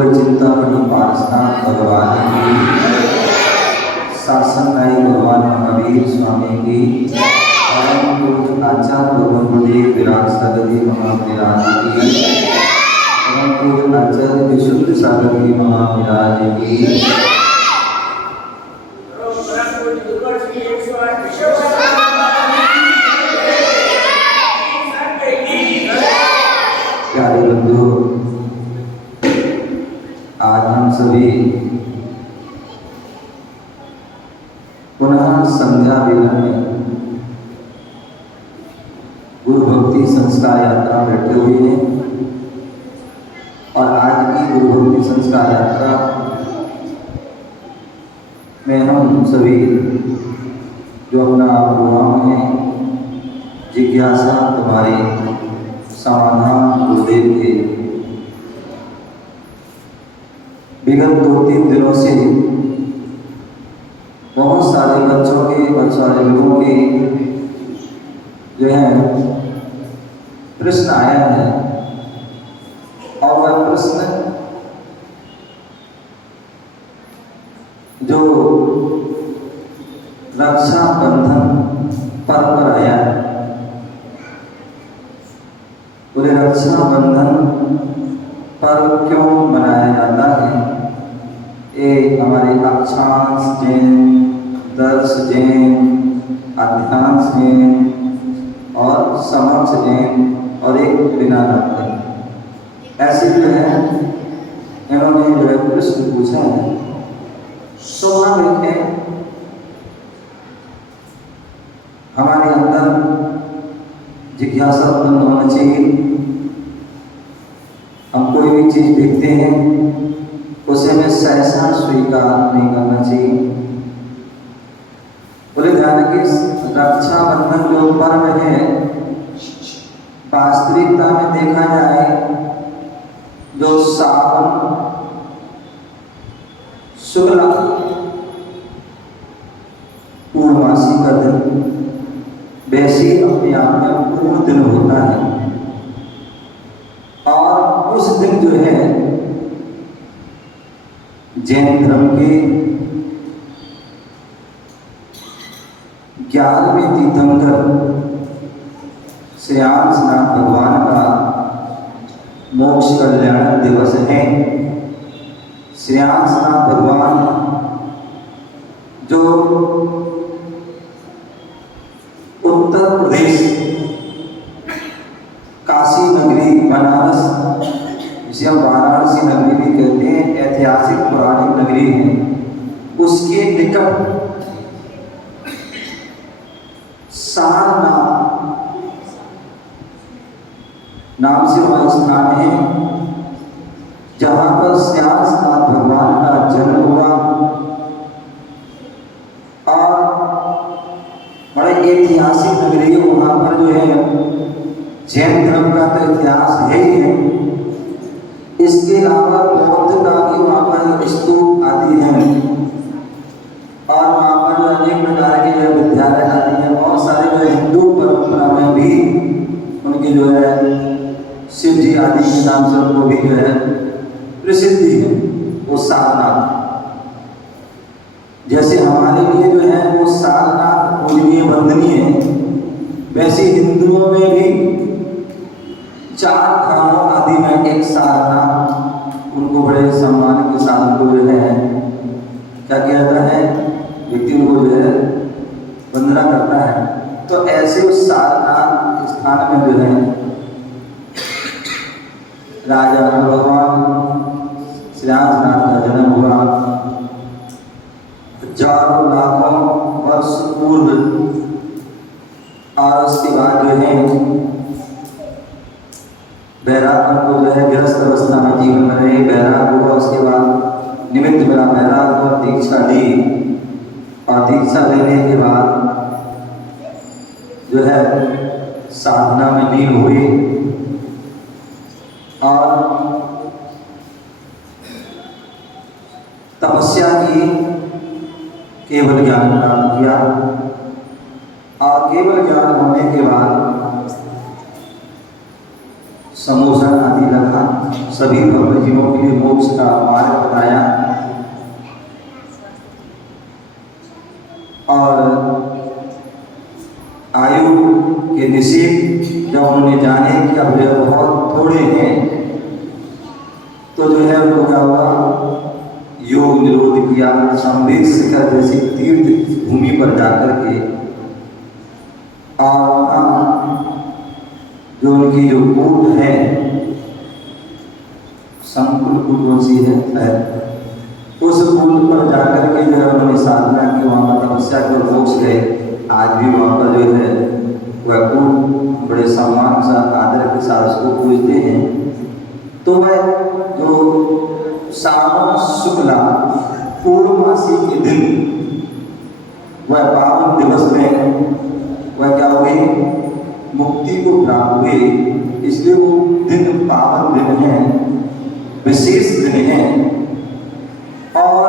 योग चिंतामणि पारसनाथ भगवान की, शासन नाई भगवान महावीर स्वामी की, परम पूज्य आचार्य भगवंदेव विराट सागरी महाविराज की, परम पूज्य आचार्य विशुद्ध सागरी महाविराज की, प्यारे बंधु, आज हम सभी पुनः संध्या वेला में गुरु भक्ति संस्कार यात्रा बैठे हुए हैं और आज की गुरु भक्ति संस्कार यात्रा में हम सभी जो अपना प्रोग्राम है जिज्ञासा तुम्हारी समाधान गुरुदेव के विगत 2-3 दिनों से बहुत सारे बच्चों के बहुत सारे लोगों के जो है प्रश्न आया है और वह प्रश्न जो रक्षाबंधन पर्व पर आया है, बोले रक्षाबंधन पर्व क्यों मनाया जाता है। ये हमारे अक्षांश जैन, दर्श जैन, अध्यांश जैन और समक्ष जैन और एक बिना नाम ऐसे जो है इन्होंने जो है प्रश्न पूछा है। स्वाभाविक है हमारे अंदर जिज्ञासा उत्पन्न होना चाहिए। हम कोई भी चीज देखते हैं उसे हमें सहसा स्वीकार नहीं करना चाहिए। बोले ध्यान की रक्षाबंधन जो पर्व है वास्तविकता में देखा जाए जो सावन शुक्ला पूर्णमासी का दिन वैसे अपने आप में पूर्ण दिन होता है और उस दिन जो है जैन धर्म के 11वें तीर्थंकर श्रेयांसनाथ भगवान का मोक्ष कल्याण दिवस है। श्रेयांसनाथ भगवान जो उत्तर प्रदेश काशी नगरी बनारस जिसे हम वाराणसी नगरी भी कहते हैं, ऐतिहासिक पौराणिक नगरी है, उसके निकट सारनाथ नाम से वह स्थान है जहां पर श्रेयांसनाथ भगवान का जन्म हुआ और बड़े ऐतिहासिक नगरी है। वहां पर जो है जैन धर्म का तो इतिहास है ही है, इसके अलावा बौद्ध का भी वहां पर स्तूप आदि हैं और वहां पर अनेक प्रकार के जो विद्यालय आदि हैं। बहुत सारे जो हिंदू परंपरा में भी उनके जो है शिव जी आदि के नाम से उनको भी जो है प्रसिद्धि है। वो सारनाथ जैसे हमारे लिए जो है वो सारनाथ पूजनीय वंदनीय है, वैसे हिंदुओं में भी 4 धामों आदि में एक सारनाथ उनको बड़े सम्मान के साथ उनको जो है क्या किया जाता है, व्यक्ति उनको जो है वंदना करता है। तो ऐसे उस सारनाथ स्थान में जो है राजा भगवान श्रेयांसनाथ का जन्म हुआ। हजारों लाखों वर्ष पूर्व और उसके बाद जो है बैराग को जो है गृहस्थ अवस्था में जीवन में रहे, बैराग हुआ, उसके बाद निमित्त मिला बैराग और दीक्षा ली और दीक्षा लेने के बाद जो है साधना में लीन हुई और तपस्या की, केवल ज्ञान प्राप्त किया और केवल ज्ञान होने के बाद समोसा आदि लगा, सभी भक्त जीवों के लिए मोक्ष का मार्ग बताया। और आयु के निषेध जब उन्होंने जाने कि अब यह बहुत थोड़े हैं, तो जो है उनको क्या हुआ, योग निरोध किया। संवेद शिखर जैसी तीर्थ भूमि पर जाकर के, और जो उनकी जो कूट है, संकुल कूट सी है, उस कूट पर जाकर के जो है उन्होंने साधना की, वहाँ पर तपस्या कर मोक्ष गए। आज भी वहाँ पर जो है वह कूट बड़े सम्मान से आदर के साथ उसको पूजते हैं। तो वह जो श्रावण शुक्ला पूर्णमासी के दिन, वह पावन दिवस में वह क्या हुए, मुक्ति को प्राप्त हुए। इसलिए वो दिन पावन दिन है, विशेष दिन है। और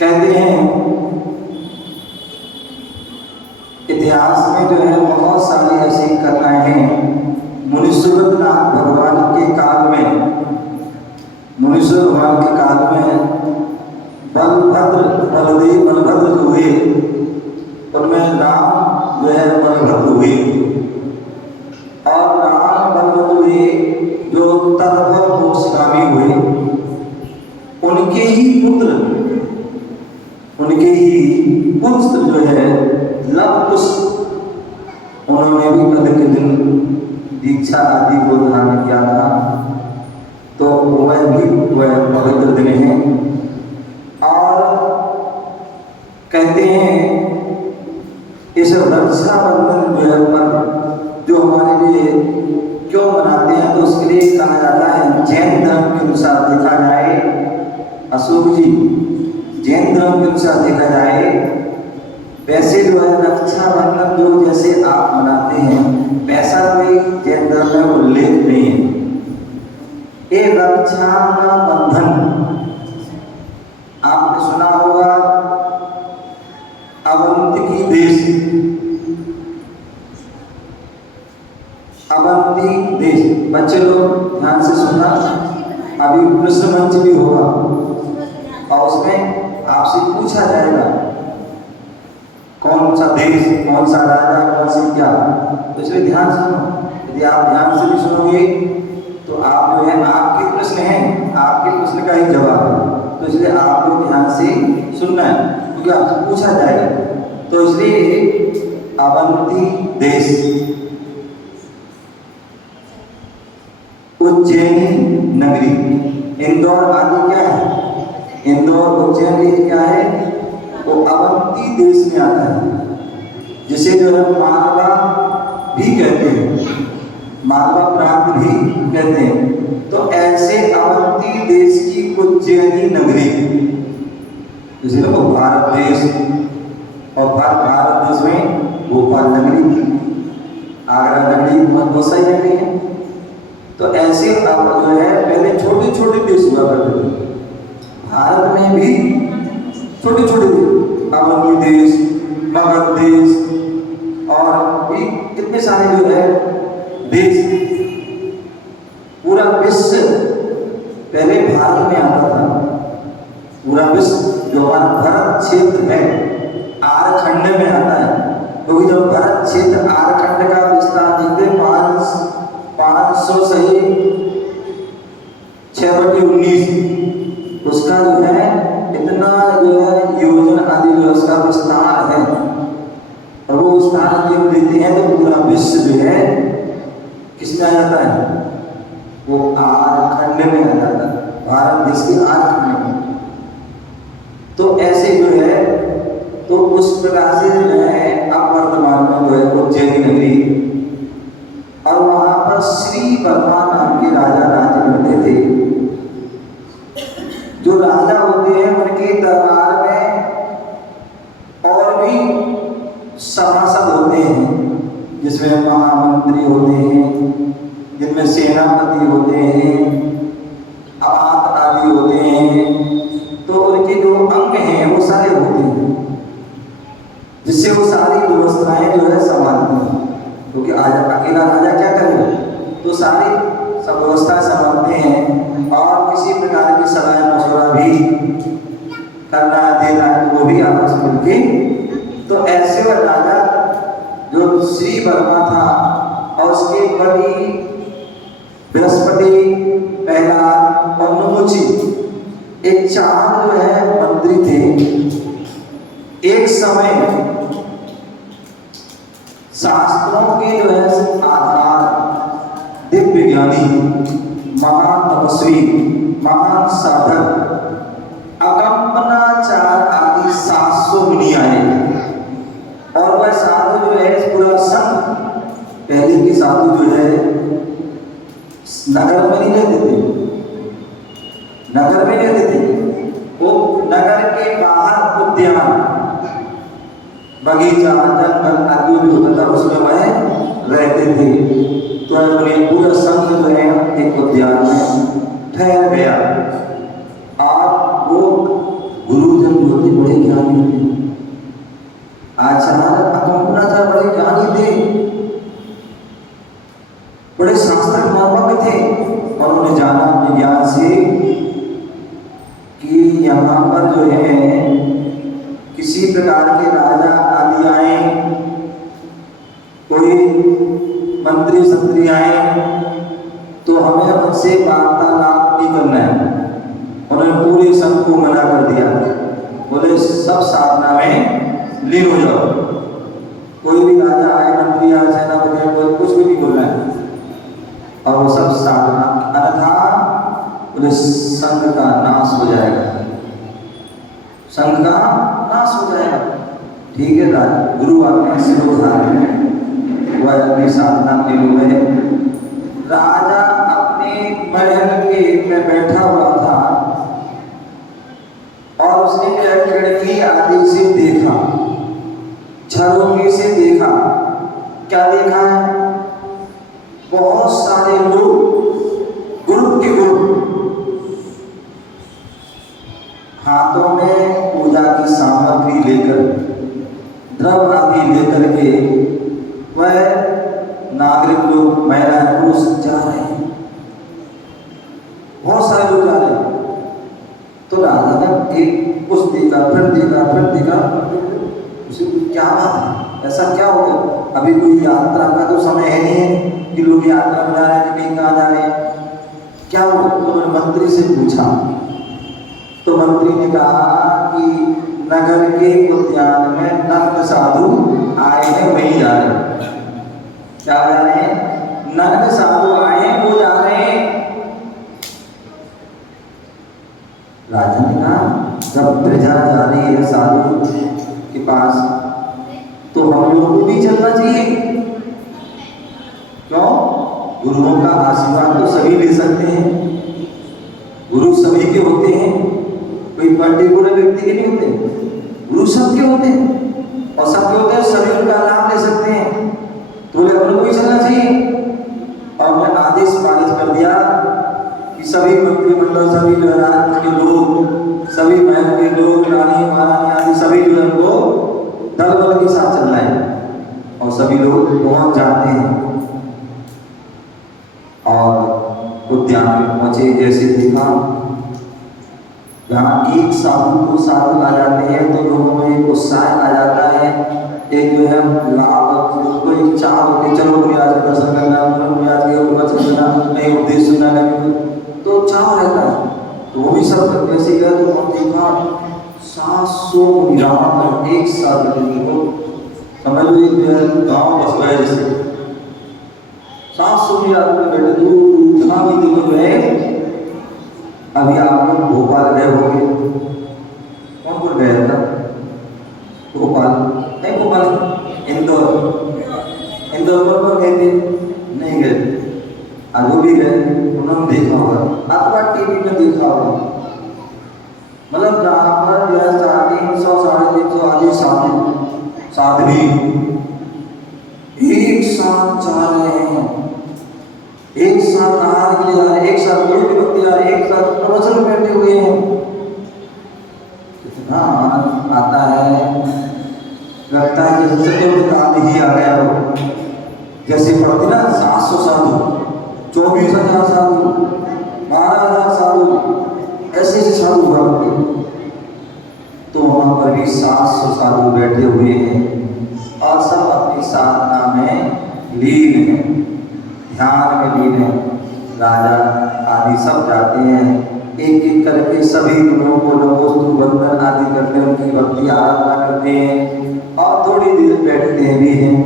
कहते हैं इतिहास में जो है बहुत सारी ऐसी घटनाएं हैं। मुनीश्वरनाथ भगवान के काल में, मुनीश्वर भगवान के काल में बलभद्र जो हुए, उनमें राम जो है बलभद्र हुए, और राम बलभद्र हुए जो तत्पर मोक्षगामी हुए, उनके ही पुत्र जो है लव कुश, उन्होंने भी कल के दिन दीक्षा आदि को धारण किया था। तो वह पवित्र दिन है। और कहते हैं इस रक्षाबंधन जो है पर जो हमारे लिए क्यों मनाते हैं, तो उसके लिए कहा जाता है, जैन धर्म के अनुसार देखा जाए, अशोक जी, जैन धर्म के अनुसार देखा जाए, वैसे जो है रक्षाबंधन जो जैसे आप मनाते हैं, वैसा कोई जैन धर्म में उल्लेख नहीं है। ये रक्षा का बंधन आपने सुना होगा, अवंती देश, बच्चे लोग ध्यान से सुनना, अभी प्रश्न मंच भी होगा और उसमें आपसे पूछा जाएगा कौन सा देश, कौन सा राजा, कौन सी क्या, तो इसलिए ध्यान सुनो। यदि आप ध्यान से भी सुनोगे तो आप जो है, आपके प्रश्न हैं, आपके प्रश्न का ही जवाब है, तो इसलिए आपको ध्यान से सुनना है, क्योंकि आपसे पूछा जाएगा। तो इसलिए अवंती देश, उज्जैनी नगरी, इंदौर आदि क्या है, इंदौर उज्जैन क्या है, वो अवंती देश में आता है, जिसे जो है मालवा भी कहते हैं, मालवा प्रांत भी कहते हैं। तो ऐसे अवंती देश की उज्जैनी नगरी, जैसे वो भारत देश, और भारत देश में भोपाल नगरी, आगरा नगरी, बहुत सारी नगरी है। तो ऐसे अब जो है पहले छोटे छोटे देश हुआ करते थे, भारत में भी छोटे छोटे देश, अवंती देश, मगध देश, और भी कितने सारे जो है देश, पूरा विश्व पहले भारत में आता था। पूरा विश्व जो हमारा भारत क्षेत्र है, आरखंड में आता है, क्योंकि तो जब भारत क्षेत्र आरखंड का विस्तार देखते 500 सही 6/19, उसका जो है इतना जो है योजना आदि जो उसका विस्तार है, और वो विस्तार जब देते हैं तो पूरा विश्व जो है किसमें आ जाता है, वो आरखंड में आ जाता है, भारत देश के आरखंड में। तो ऐसे जो है, तो उस प्रकार से जो है अब वर्तमान में जो है उज्जैनी नगरी, और वहां पर श्री वर्मा नाम के राजा राज्य करते थे। जो राजा होते हैं उनके दरबार में और भी सभासद होते हैं, जिसमें महामंत्री होते हैं, जिनमें सेनापति होते हैं, अमात आदि होते हैं। तो उनके जो अंग हैं वो सारे होते हैं, जिससे वो सारी व्यवस्थाएं जो है संभालती हैं। क्योंकि आज अकेला राजा क्या करेगा, तो सारी सब व्यवस्था संभालते हैं और किसी प्रकार की सलाह मशवरा भी करना देना वो भी आपस में मिलके। तो ऐसे वह राजा जो श्री वर्मा था और उसके बड़ी बृहस्पति, प्रहलाद और नुमुची, एक चार जो है मंत्री थे। एक समय शास्त्रों के जो है आधार दिव्य ज्ञानी, महान तपस्वी, महान साधक, अकंपनाचार आदि 700 मुनि आए। और वह साधु जो है पूरा संघ, पहले के साधु जो है नगर में नहीं रहते थे, नगर में रहते थे, वो नगर के बाहर उद्यान, बगीचा, जंगल आदि भी होता था, उसमें वह रहते थे। तो उन्हें पूरा संघ जो है एक उद्यान में ठहर गया। और वो गुरुजन जो थे बड़े ज्ञानी थे, आचार्य अकंपनाचार्य बड़े ज्ञानी थे, बड़े शास्त्र मार्मज्ञ थे। और उन्होंने जाना अपने ज्ञान से कि यहाँ पर जो है किसी प्रकार के राजा आदि आए, कोई मंत्री संतरी आए, तो हमें उनसे वार्तालाप नहीं करना है। उन्होंने पूरे संघ को मना कर दिया, बोले सब साधना में लीन हो जाओ। कोई भी राजा आए, मंत्री आए, सेनापति आए, कोई कुछ भी नहीं बोलना है, और वो सब साधना, अन्यथा बोले संघ का नाश हो जाएगा, संघ का नाश हो जाएगा। ठीक है राजा, गुरु आज्ञा सिरोधार्य वह अपनी साधना के लिए राजा अपने महल के में बैठा हुआ था और उसने खिड़की आदि से देखा, झरोखे से देखा। क्या देखा है? बहुत सारे लोग ग्रुप के ग्रुप हाथों में पूजा की सामग्री लेकर, द्रव्य आदि लेकर के वह नागरिक लोग, महिला पुरुष जा रहे हैं, बहुत सारे लोग जा रहे हैं। तो राजा ने एक कुछ देखा, फिर देखा, फिर देखा, उसे क्या बात है, ऐसा क्या हो गया? अभी कोई यात्रा का तो समय है नहीं कि लोग यात्रा में जा रहे हैं, कहीं कहाँ जा रहे हैं, क्या हो? तो उन्होंने मंत्री से पूछा, तो मंत्री ने कहा कि नगर के उद्यान में नग्न साधु आए हैं, वहीं जा रहे हैं। क्या जा रहे हैं? नग्न साधु आए हैं, वो जा रहे हैं। राजा ने कहा जब प्रजा जा रही है साधु के पास, तो हम लोगों को भी चलना चाहिए। क्यों? गुरुओं का आशीर्वाद तो सभी ले सकते हैं, गुरु सभी के होते हैं, कोई पर्टिकुलर व्यक्ति के नहीं होते, गुरु सबके होते हैं और सबके होते हैं, सभी उनका लाभ ले सकते हैं। तो बोले हम लोग को भी चलना चाहिए। और मैं आदेश पारित कर दिया कि सभी मंत्रिमंडल, सभी जो राज्य के लोग, सभी महल के लोग, रानी महारानी आदि सभी जो है वो दल बल के साथ चलना है। और सभी लोग पहुंच जाते हैं और उद्यान में पहुंचे। जैसे देखा जहाँ एक साधु को साधु आ जाते हैं तो लोगों में उत्साह आ जाता है, एक जो है लाभ, को एक चाह होती, चलो मुझे आज दर्शन करना, मुझे आज के वचन सुनना, नए उपदेश सुनना लगे, तो चाह रहता है। तो वो भी सब वैसे गया। तो हम देखा 700 निराम एक साथ को समझ लो गाँव बस गए जैसे 700 आदमी बैठे, दूर जहाँ भी देखो जो है। अभी आप लोग भोपाल गए होंगे, कौन कौन गया था? भोपाल नहीं, भोपाल इंदौर, इंदौर कौन गए थे? नहीं गए, आज वो भी गए, उन्होंने देखा होगा, आपका टीवी में देखा होगा। मतलब जहाँ पर जो है 350 350 आदि साधवी एक साथ जा रहे हैं, एक साथ नहाने के लिए आ रहे, एक साथ गुरु की भक्ति आ रही, एक साथ प्रवचन बैठे हुए हैं। कितना आनंद आता है, लगता है कि चतुर्थ काल ही आ गया हो। जैसे पढ़ते ना 700 साधु, 24,000 साधु, 12,000 साधु, ऐसे ऐसे साधु हुआ करते। तो वहां पर भी 700 साधु बैठे हुए हैं और सब अपनी साधना में लीन है, ध्यान में लीन है। राजा आदि सब जाते हैं, एक एक करके सभी गुरुओं को नमोस्तु वंदन आदि करके उनकी भक्ति आराधना करते हैं और थोड़ी देर बैठते भी हैं।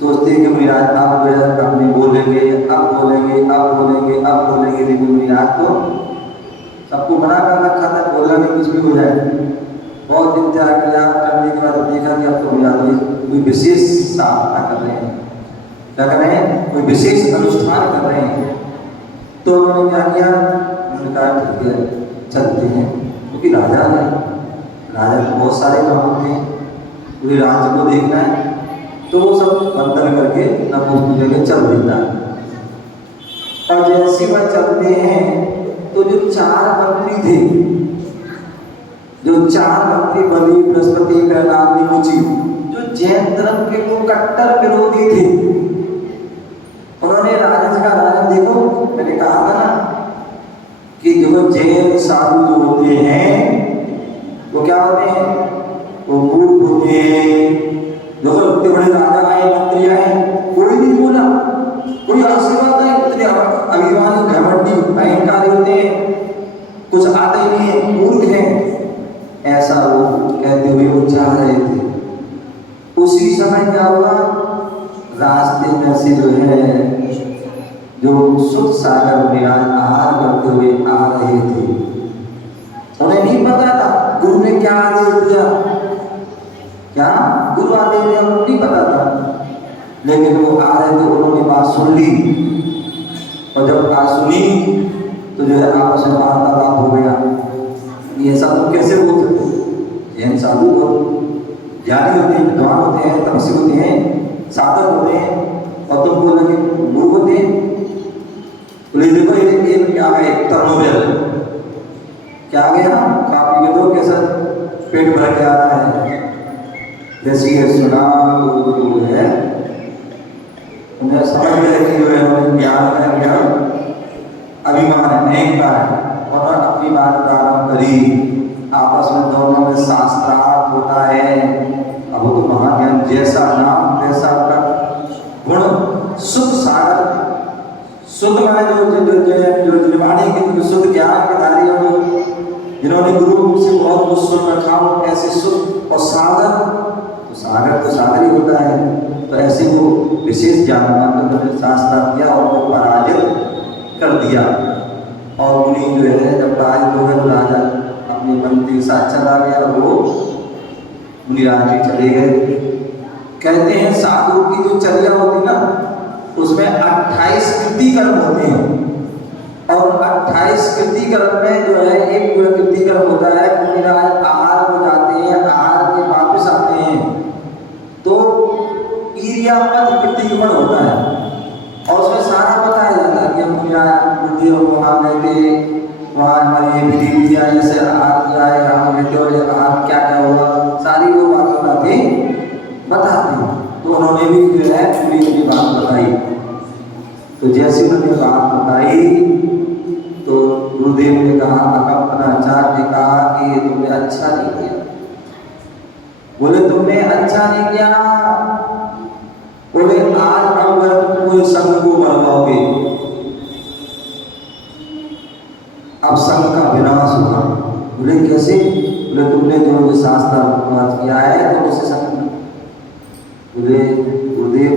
सोचते हैं कि मुनिराज अब अपने बोलेंगे, अब बोलेंगे, अब बोलेंगे, अब बोलेंगे, लेकिन मुनिराज तो सबको मना कर रखा था, बोलना नहीं कुछ भी हो जाए। बहुत इंतजार करने के बाद देखा कि अब तो मुनिराज कोई विशेष साधना कर रहे हैं, क्या कर रहे हैं, कोई विशेष अनुष्ठान कर रहे हैं। तो उन्होंने क्या किया, उन्होंने कहा ठीक है चलते हैं, क्योंकि राजा है, राजा को बहुत सारे काम होते हैं, पूरे राज्य को देखना है, तो वो सब बंधन करके नमोस्तु जगह चल देता है। और जैसे वह चलते हैं तो जो 4 मंत्री थे, जो 4 मंत्री बलि, बृहस्पति, प्रहलाद, निकुंजी, जो जैन धर्म के वो कट्टर विरोधी थे, उन्होंने राजा से कहा, राजा देखो मैंने कहा था ना कि जो जैन साधु जो होते हैं वो क्या होते हैं, वो मूर्ख होते हैं। देखो इतने बड़े राजा आए, मंत्री आए, कोई नहीं बोला, कोई आशीर्वाद नहीं, इतने अभिमानी घमंडी अहंकारी होते हैं, कुछ आते ही नहीं है, मूर्ख हैं, ऐसा वो कहते हुए वो चाह रहे थे। उसी समय क्या हुआ, रास्ते में से जो है जो सुध सागर मुनिराज आहार करते हुए आ रहे थे, उन्हें नहीं पता था गुरु ने क्या आदेश दिया, क्या गुरु आदेश दिया उन्हें नहीं पता था, लेकिन वो आ रहे थे, उन्होंने बात सुन ली। और जब बात सुनी तो जो है आपस में वार्तालाप हो गया, ये साधु कैसे बोल सकते, जैन साधु बहुत ज्ञानी होते हैं, विद्वान होते हैं, तपस्वी होते हैं, साधक होते हैं, और तुम बोलोगे मूर्ख होते हैं। बोले देखो ये क्या है, टर्नोवेल क्या आ गया, काफी के दो कैसा पेट भर के आ रहा है। जैसे ये सुना तो है उन्हें समझ में कि जो है उन्हें ज्ञान है, ज्ञान अभिमान है, अहंकार है, और अपनी बात प्रारंभ करी। आपस में दोनों में शास्त्रार्थ होता है। अब वो तो महाज्ञान जैसा नाम वैसा का गुण, सुख सागर, शुद्ध माने जो निर्वाणी के शुद्ध ज्ञान के धारी हो, जिन्होंने गुरु से बहुत कुछ सुन रखा हो, ऐसे शुद्ध और सागर, तो सागर ही होता है। तो ऐसे वो विशेष ज्ञान मात्र शास्त्र किया और वो पराजित कर दिया। और मुनि जो है जब पराजित हो गए तो राजा अपने मंत्री के साथ चला गया, वो मुनिराज जी चले गए। कहते हैं साधु की जो चर्या होती ना, उसमें 28 कृति कर्म होते हैं, और 28 कृति कर्म में जो है एक कृति कर्म होता है, मुनिराज आहार को जाते हैं, आहार के वापस आते हैं तो ईर्यापद प्रतिक्रमण होता है, और उसमें सारा बताया जाता है कि हम मुनिराज वहाँ गए थे, वहाँ हमारी ये विधि विधियाँ जैसे आहार किया है, यहाँ गए थे और आहार क्या क्या हुआ, सारी वो बातें बताते हैं। तो उन्होंने भी जो है पूरी अपनी बात बताई। तो जैसे उन्होंने बात बताई तो गुरुदेव ने कहा, अकम्पनाचार्य ने कहा कि तुमने अच्छा नहीं किया। बोले तुमने अच्छा नहीं किया, बोले आज अब तुम पूरे संघ को मरवाओगे, अब संघ का विनाश होगा। बोले कैसे? बोले तुमने जो शास्त्र किया है तो उससे संघ। बोले गुरुदेव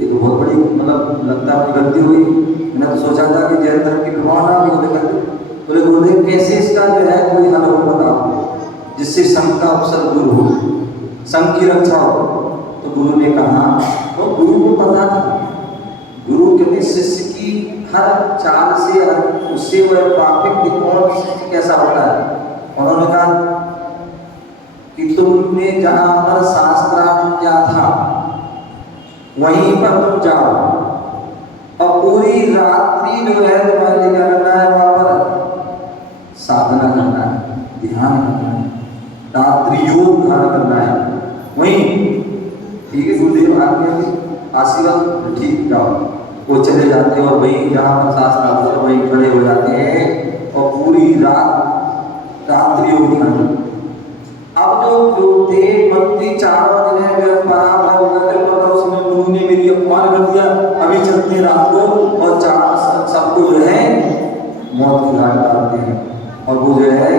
ये तो बहुत बड़ी मतलब लगता है गलती हुई, मैंने तो सोचा था कि जैन धर्म की प्रभाव ना भी। बोले गुरुदेव कैसे इसका जो है कोई हल हो बताओ, जिससे संघ का अवसर दूर हो, संघ की रक्षा हो। तो गुरु ने कहा, तो गुरु को पता था, गुरु के शिष्य की हर चाल से उससे वह पापिक दृष्टिकोण कैसा होता है। उन्होंने कहा कि तुमने जहां पर शास्त्रार्थ किया था वहीं पर तुम जाओ, और पूरी रात्रि जो है तुम्हारे लिए क्या करना है, वहां पर साधना करना है, ध्यान करना है, रात्रि योग ध्यान करना है वहीं। ठीक है गुरुदेव आज्ञा दी। आशीर्वाद ठीक जाओ। वो चले जाते हैं और वहीं जहाँ पर शास्त्र आता है वहीं खड़े हो जाते हैं और पूरी रात रात्रि योग ध्यान। अब जो थे मंत्री चारों दिन है वे पराभव करके पता उसमें उन्होंने मेरी अपमान कर दिया, अभी चलते रात को और चार सबको जो है मौत की घाट डालते हैं और वो जो है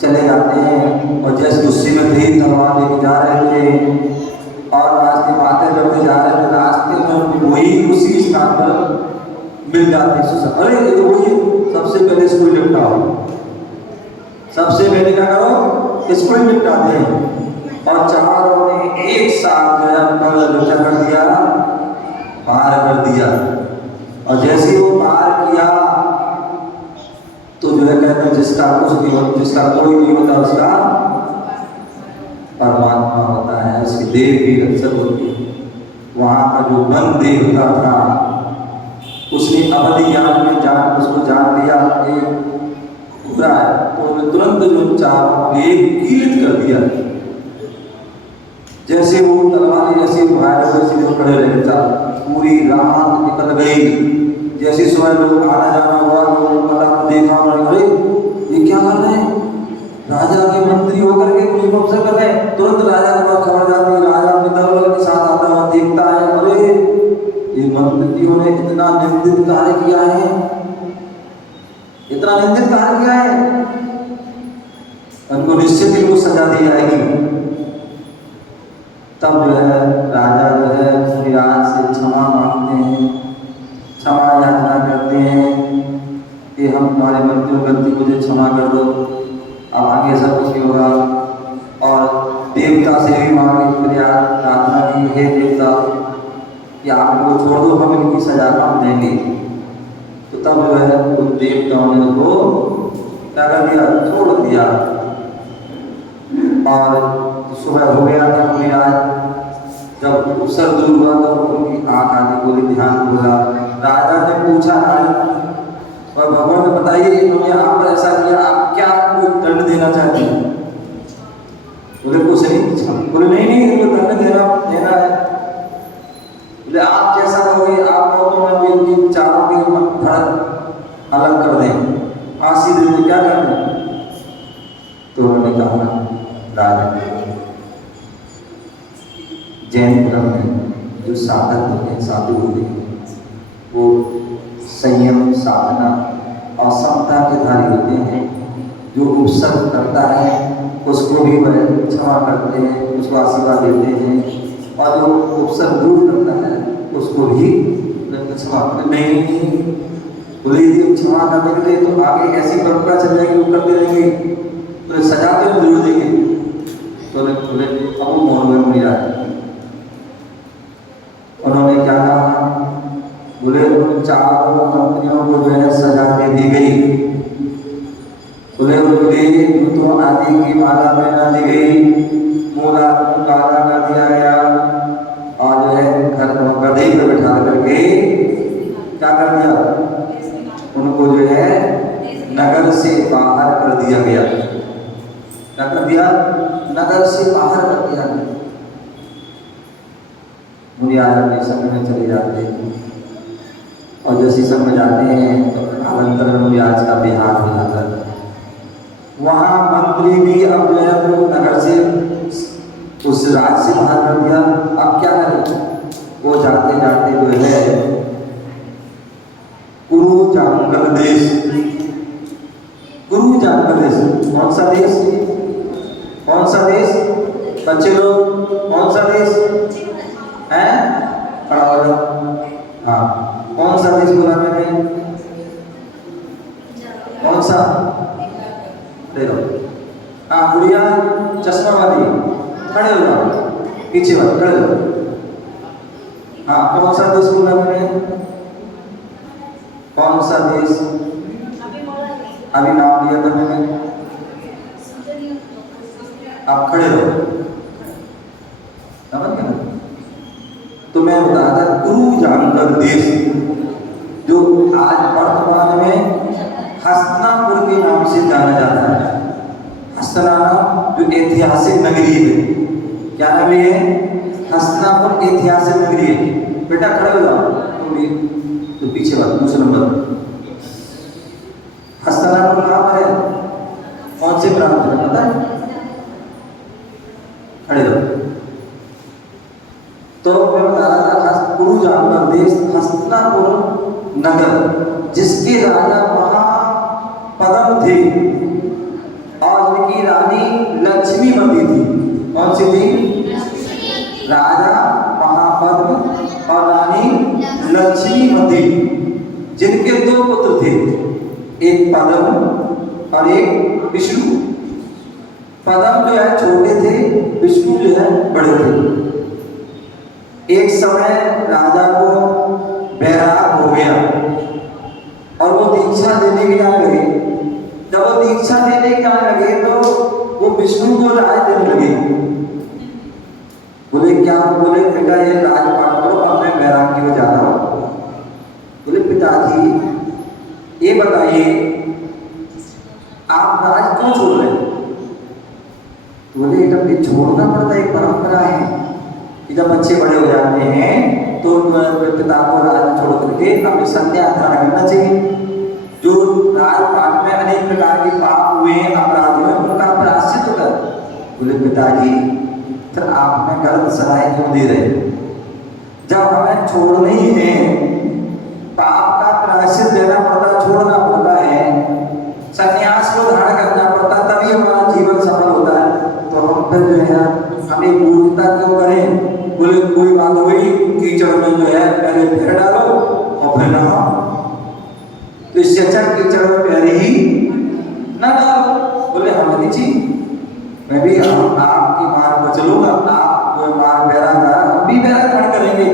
चले जाते हैं। और जैसे गुस्से में थे तलवार लेके जा रहे थे और रास्ते बातें करते जा रहे थे, रास्ते में वही उसी स्थान पर मिल जाते हैं। अरे ये तो वही सबसे पहले इसको निपटाओ, सबसे पहले क्या करो इसको ही निपटाते हैं। और चारों ने एक साथ जो है क्या कर दिया, पार कर दिया। और जैसे वो पार किया तो जो है कहते हैं जिसका कुछ नहीं होता, जिसका कोई नहीं होता उसका परमात्मा होता है, उसकी देह की रक्षा होती है। वहाँ का जो बन देवता था उसने अवधि ज्ञान में जान उसको जान लिया बुरा है, तो तुरंत जो चारों ने कीर्त कर दिया। जैसे वो तलवार जैसे वैसे जो खड़े रहे था, पूरी रात निकल गई। जैसे सुबह लोग आना जाना हुआ मतलब देखा उन्होंने, ये क्या कर रहे हैं, राजा के मंत्री होकर के कोई अफसर कर रहे हैं। तुरंत राजा के पास खबर जाती है, राजा पितामह के साथ आता हुआ देखता है, अरे ये मंत्रियों ने इतना निंदित कार्य किया है, इतना निंदित कार्य किया है, उनको निश्चित ही कुछ सजा दी जाएगी। तब जो है राजा जो है विराट से क्षमा मांगते हैं, क्षमा याचना करते हैं कि हम तुम्हारे मंत्रियों गलती मुझे क्षमा कर दो, अब आगे ऐसा कुछ नहीं होगा। और देवता से भी मांगे प्रार्थना की, हे देवता कि आप इनको छोड़ दो, हम इनकी सजा हम देंगे। तो तब जो है उन देवताओं ने उनको क्या कर दिया, छोड़ दिया। और सुबह हो गया था विराट, जब अवसर दूर हुआ तो उनकी आँख आदि बोली, ध्यान बोला। राजा ने पूछा और भगवान बताइए इन्होंने आप पर ऐसा किया, आप क्या आपको दंड देना चाहते हैं? बोले कुछ नहीं। बोले नहीं इनको दंड देना है। बोले आप जैसा कहोगे, आप कहो तो मैं इनकी चारों के धड़ अलग कर दें, फांसी दे दें, क्या कर दें? तो उन्होंने कहा राजा जैन धर्म में जो साधक होते हैं, साधु होते हैं, वो संयम साधना और समता के धारी होते हैं। जो उपसर्ग करता है उसको भी वह क्षमा करते हैं, उसको आशीर्वाद देते हैं, और जो उपसर्ग दूर करता है उसको भी क्षमा नहीं बोले। क्षमा करने के लिए तो आगे ऐसी परंपरा चल जाएगी, वो करते रहेंगे तो सजा तो जरूर देंगे। तो बोले अब वो मौन में मिला। उन्होंने क्या कहा, बोले उन चारों मंत्रियों को जो है सजा दे दी गई। बोले उनके जूतों आदि की माला पहना दी गई, मूला काला कर दिया गया, और जो है घर गधे पर बैठा करके क्या कर दिया, उनको जो है नगर से बाहर कर दिया गया। क्या कर दिया, नगर से बाहर कर दिया गया। मुनियाज अपने संग में चले जाते हैं और जैसे संग में जाते हैं तो कालांतर में मुनियाज का बिहार हो जाता है। वहाँ मंत्री भी अब जो है वो नगर से उस राज्य से बाहर कर दिया। अब क्या करें, वो जाते जाते जो है गुरु जामगल देश, गुरु जामगल देश कौन सा देश, कौन सा देश बच्चे लोग, कौन सा देश है, खड़ा हो जाओ। हाँ कौन सा देश बोला मैंने, कौन सा, देखो हाँ गुड़िया चश्मा वाली, खड़े हो जाओ, पीछे वाले खड़े हो। हाँ कौन सा देश बोला मैंने, कौन सा देश, अभी नाम लिया था मैंने, आप खड़े रहो, समझ गए। तो मैं बता था गुरु जानकर देश, जो आज वर्तमान में हस्तिनापुर के नाम से जाना जाता है। हस्तिनापुर जो ऐतिहासिक नगरी है, क्या नगरी है, हस्तिनापुर ऐतिहासिक नगरी है। बेटा खड़े हो जाओ, तो पीछे वाला दूसरा नंबर। हस्तिनापुर कहाँ पर है, कौन से प्रांत में पता है? खड़े रहो। तो मैं बता रहा था कुरु जानवर देश हस्तिनापुर नगर, जिसके राजा महापद्म थे और उनकी रानी लक्ष्मीवती थी। कौन सी थी? राजा महापद्म और रानी लक्ष्मीवती, जिनके दो पुत्र थे, एक पद्म और एक विष्णु। पद्म जो है छोटे थे, विष्णु जो है बड़े थे। एक समय राजा को बैराग हो गया और वो दीक्षा देने के जाने लगे। जब वो दीक्षा देने के जाने लगे तो वो विष्णु को राज देने लगे। बोले क्या? बोले बेटा ये राजपाट करो, अब मैं बैराग की ओर जा रहा हूँ। बोले पिताजी ये बताइए आप राज क्यों छोड़ रहे हैं? बोले बेटा छोड़ना पड़ता है, एक परंपरा है कि जब बच्चे बड़े हो जाते हैं तो पिता को राज छोड़ करके अपनी संध्या धारण करना चाहिए। जो राजपाट में अनेक प्रकार के पाप हुए हैं, अपराध हुए, उनका प्रायश्चित होता है। बोले पिताजी फिर आप में गलत सलाह क्यों दे रहे? जब हमें छोड़ना ही है, पाप का प्रायश्चित देना पड़ता, छोड़ना पड़ता है, संन्यास को धारण करना पड़ता, तभी हमारा जीवन सफल होता है। तो हम फिर जो है हमें मूर्खता क्यों करें? बोले कोई बात हुई, कीचड़ में जो है पहले पैर डालो और फिर नहाओ। तो इससे अच्छा कीचड़ में पैर ही ना डालो। बोले हमारी जी मैं भी आपकी मार्ग पर चलूंगा, आप कोई मार्ग बैराग रहा, हम भी बैराग ग्रहण करेंगे,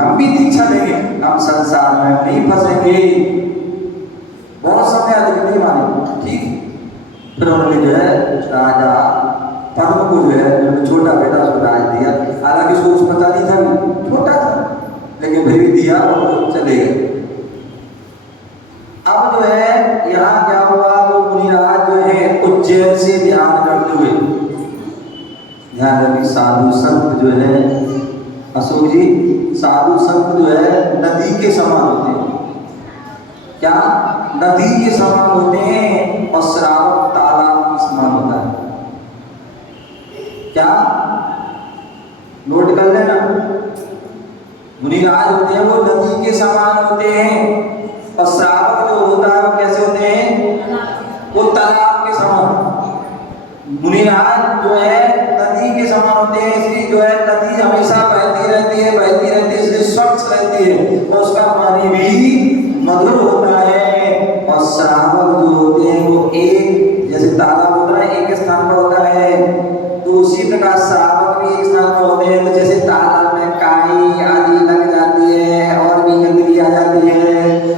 हम भी दीक्षा लेंगे, हम संसार में नहीं फंसेंगे। बहुत समय अधिक नहीं माने, ठीक। फिर उन्होंने जो है राजा पद्म को जो है छोटा बेटा उसको राज दिया। हालांकि उसको कुछ पता नहीं था, छोटा था, लेकिन फिर भी दिया और चले गए। अब जो है यहाँ क्या हुआ, वो मुनिराज जो है उज्जैन से ध्यान करते हुए, ध्यान रखिए साधु संत जो है अशोक जी, साधु संत जो है नदी के समान होते हैं। क्या? नदी के समान होते हैं और श्रावक तालाब के समान होता है। क्या? नोट कर लेना, मुनिराज होते हैं वो नदी के समान होते हैं और श्रावक जो होता है वो कैसे होते हैं? वो तालाब के समान। मुनिराज जो है नदी के समान होते हैं, इसलिए जो है नदी हमेशा बहती रहती है, बहती रहती है, इसलिए स्वच्छ रहती है और उसका पानी भी मधुर होता है। और श्रावक जो होते हैं वो एक, जैसे तालाब होता है एक स्थान पर होता है, तो उसी प्रकार श्रावक भी एक स्थान पर होते हैं। तो जैसे तालाब में काई आदि लग जाती है और भी गंदगी आ जाती है,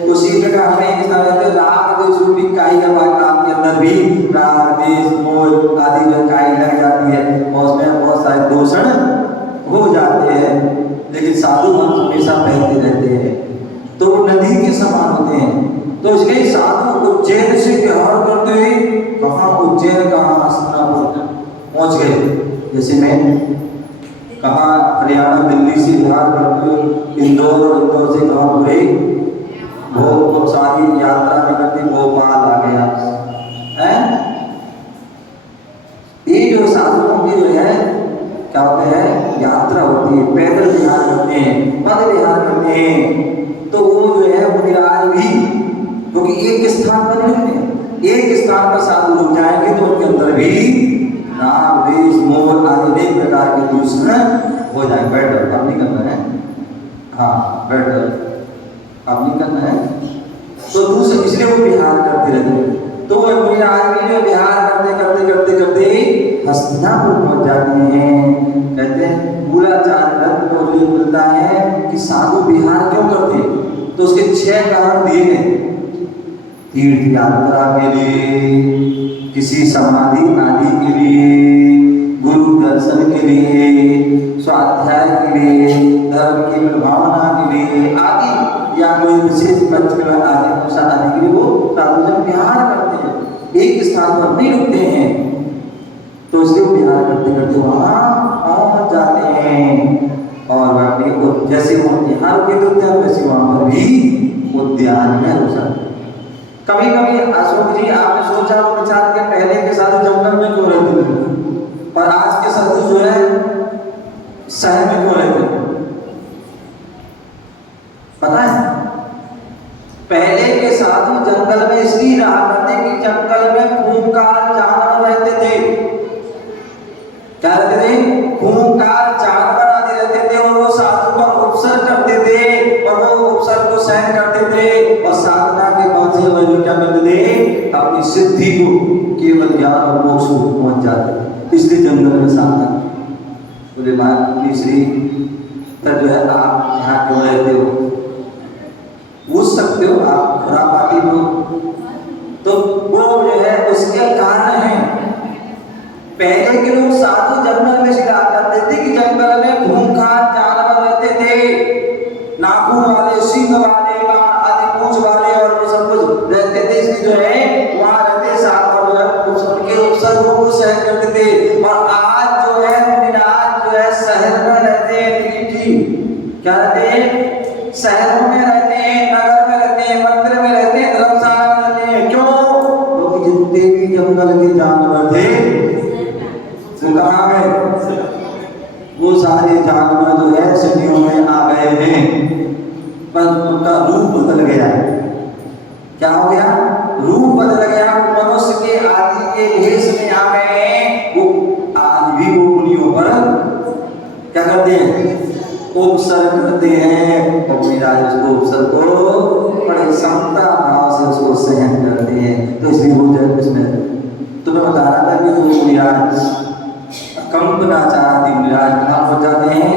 उसी प्रकार हमें एक स्थान रहते हैं, राग देश रूपी काई आपके अंदर भी राग देश मोह आदि जो काई लग जाती है और उसमें बहुत सारे दूषण हो जाते हैं। लेकिन साधु हम हमेशा बहते रहते हैं, तो वो नदी के समान होते हैं। तो इसलिए साधु उज्जैन से विहार करते हुए कहाँ उज्जैन, कहाँ हस्तिनापुर पहुंच गए। जैसे मैं कहाँ हरियाणा दिल्ली से विहार करते हुए इंदौर, इंदौर से कहाँ पूरे बहुत सारी यात्रा निकलती भोपाल आ गया है। ये जो साधुओं की जो है क्या होते हैं, यात्रा होती है, पैदल विहार करते हैं, पद विहार करते हैं। तो वो जो है मुनिराज भी, क्योंकि एक स्थान पर नहीं रुकते, एक स्थान पर साधु रुक जाएंगे तो उनके अंदर भी राग देश मोह आदि अनेक प्रकार के दूषण हो जाए। बैठो, अब नहीं करना है, हाँ बैठो, अब नहीं करना है। तो दूसरे इसलिए वो विहार करते रहते हैं। तो वो मुनिराज भी जो विहार करते करते करते करते हस्तिनापुर पहुंच जाते हैं। कहते हैं मूलाचार्य ग्रंथ को जो मिलता है कि साधु विहार क्यों करते हैं, तो उसके 6 कारण दिए गए। तीर्थ यात्रा के लिए, किसी समाधि आदि के लिए, गुरु दर्शन के लिए, स्वाध्याय के लिए, धर्म की प्रभावना के लिए आदि, या कोई विशेष पंचकला आदि अनुसार आदि के लिए वो साधुजन विहार करते हैं, एक स्थान पर नहीं रुकते हैं। तो इसलिए विहार करते करते वहाँ पहुँच जाते हैं। और वाकई को जैसे वो यहाँ रुके थे उद्यान, वैसे वहाँ पर भी उद्यान में रुक सकते। कभी कभी अशोक जी आपने सोचा विचार के पहले के साधु जंगल में क्यों रहते थे और आज के साधु जो है शहर में क्यों रहते हैं? पता है पहले के साधु जंगल में इसलिए रहा करते कि जंगल में खूंखार जानवर रहते थे। क्या रहते थे? खूंखार जानवर आदि रहते थे और वो साधु पर उपसर्ग करते थे और वो उपसर्ग को सहन करते थे और साधना के पहुंचे हुए जो क्या करते थे अपनी सिद्धि को केवल ज्ञान और मोक्ष को पहुंच जाते थे। इसलिए जंगल में साधना बोले मां श्री तब जो है आप यहाँ क्यों रहते हो? पूछ सकते हो आप खुरापाती लोग, तो वो जो है उसके कारण है। पहले के लोग साधु जंगल में शिकार करते थे कि जंगल में खूंखार जानवर रहते थे, नाखून वाले, सिंह वाले, आदि पूंछ वाले और वो सब कुछ रहते थे। इसलिए जो है वहाँ रहते साथ और उनके उपसर्गों को सहन करते थे। और आज जो है आज जो है शहर में रहते हैं जी, क्या रहते हैं? शहरों में रहते हैं, नगर में रहते हैं, मंदिर में रहते हैं, धर्मशाला में रहते हैं। क्यों? क्योंकि जितने भी जंगल के जानवर थे कहाँ गए? वो सारे जानवर जो है सिटियों में आ गए हैं, पर उनका रूप बदल गया है। क्या हो गया? रूप बदल गया। मनुष्य के आदि के भेष में आ गए हैं। वो आज भी वो मुनियों पर क्या करते हैं? उपसर्ग करते हैं और महाराज उसको उपसर्ग को बड़े समता भाव से उसको सहन करते हैं। तो इसलिए वो जब इसमें तो मैं बता रहा था कि वो महाराज कंपना चाहती महाराज कहाँ पहुँच जाते हैं?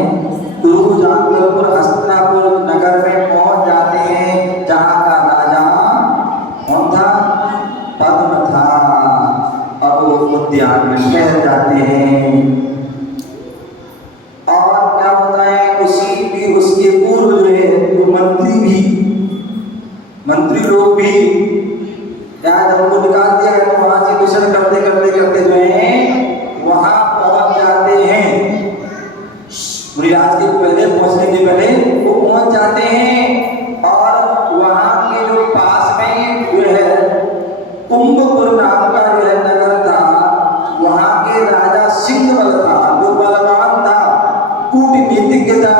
कुरुजांगलपुर हस्तिनापुर नगर में पहुँच जाते हैं, जहाँ का राजा कौन था? पद्म था। और वो उद्यान में ठहर जाते हैं। उसके पूर्व जो है मंत्री लोग भी जब उनको निकाल दिया गया तो वहां से मिशन करते करते करते जो है वहां पहुंच जाते हैं। मुनिराज के पहले पहुंचने के पहले वो पहुंच जाते हैं और वहां के जो पास में जो है कुंभपुर नाम का जो है नगर था, वहां के राजा सिंह बल था, जो बलवान था, कूटनीतिज्ञ था।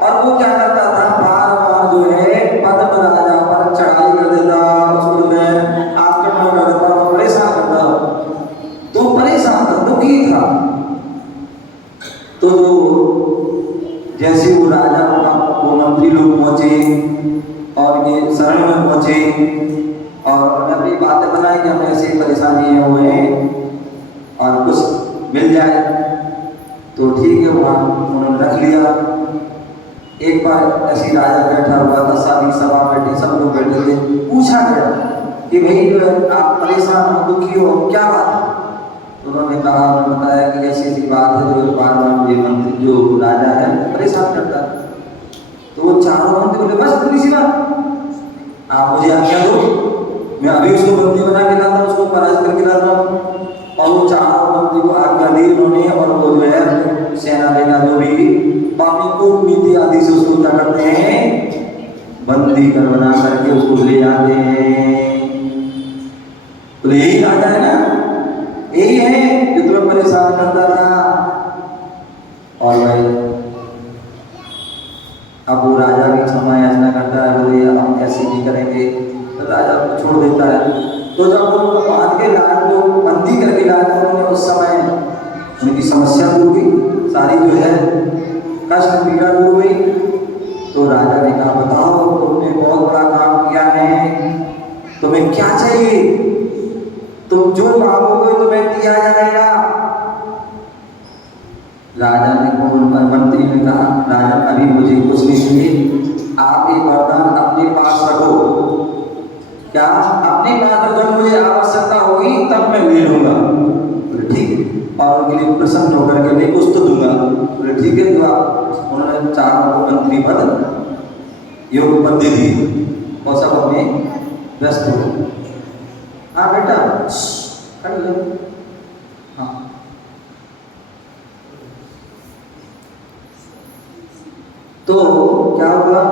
और वो क्या करता था? बार बार जो है पद्म राजा पर चढ़ाई कर देता, उसको जो है आक्रमण कर देता, वो परेशान करता। तो परेशान था, दुखी था। तो जैसे वो राजा वो मंत्री लोग पहुंचे और ये शरण में पहुंचे और अपनी बातें बनाई कि हमें ऐसी परेशानी हुए हैं और कुछ मिल जाए तो ठीक है। वहाँ उन्होंने रख लिया। एक बार ऐसी राजा बैठा हुआ था, सारी सभा बैठी, सब लोग बैठे थे। पूछा गया कि भाई जो है आप परेशान हो, दुखी हो, क्या बात है? तो उन्होंने कहा, उन्होंने बताया कि ऐसी ऐसी बात है जो बार बार ये मंत्री जो राजा है परेशान करता है। तो वो चारों मंत्री बोले बस इतनी सी बात, आप मुझे आज्ञा दो, मैं अभी उसको बंदी बना के लाता हूँ, उसको पराजित करके लाता हूँ। और वो चारों मंत्री को आज्ञा दी उन्होंने और वो जो है सेना लेना जो भी पापी कूटनीति आदि से उसको क्या करते हैं? बंदी कर बना करके उसको ले जाते हैं। तो यही राजा है ना, यही है जो तुम्हें परेशान करता था। और भाई अब वो राजा भी क्षमा याचना करता है, बोले हम कैसे नहीं करेंगे, तो राजा को छोड़ देता है। तो जब वो बांध के लाए को बंदी करके लाए, उन्होंने उस समय उनकी समस्या दूर हुई, सारी जो है कष्ट पीड़ा दूर हुई। तो राजा ने कहा बताओ तुमने बहुत बड़ा काम किया है, तुम्हें क्या चाहिए? तुम जो मांगोगे तुम्हें दिया जाएगा। राजा ने मंत्री ने कहा राजा अभी मुझे कुछ नहीं चाहिए, आप ये वरदान अपने पास रखो। क्या? अपने पास अगर मुझे आवश्यकता होगी तब मैं ले लूंगा। बोले ठीक है। और उनके लिए प्रसन्न होकर के नहीं कुछ तो दूंगा। बोले ठीक है। तो आप उन्होंने चारों मंत्री पद योग पद दे दिए और सब अपने व्यस्त हो। हाँ बेटा कर लो। हाँ तो क्या हुआ,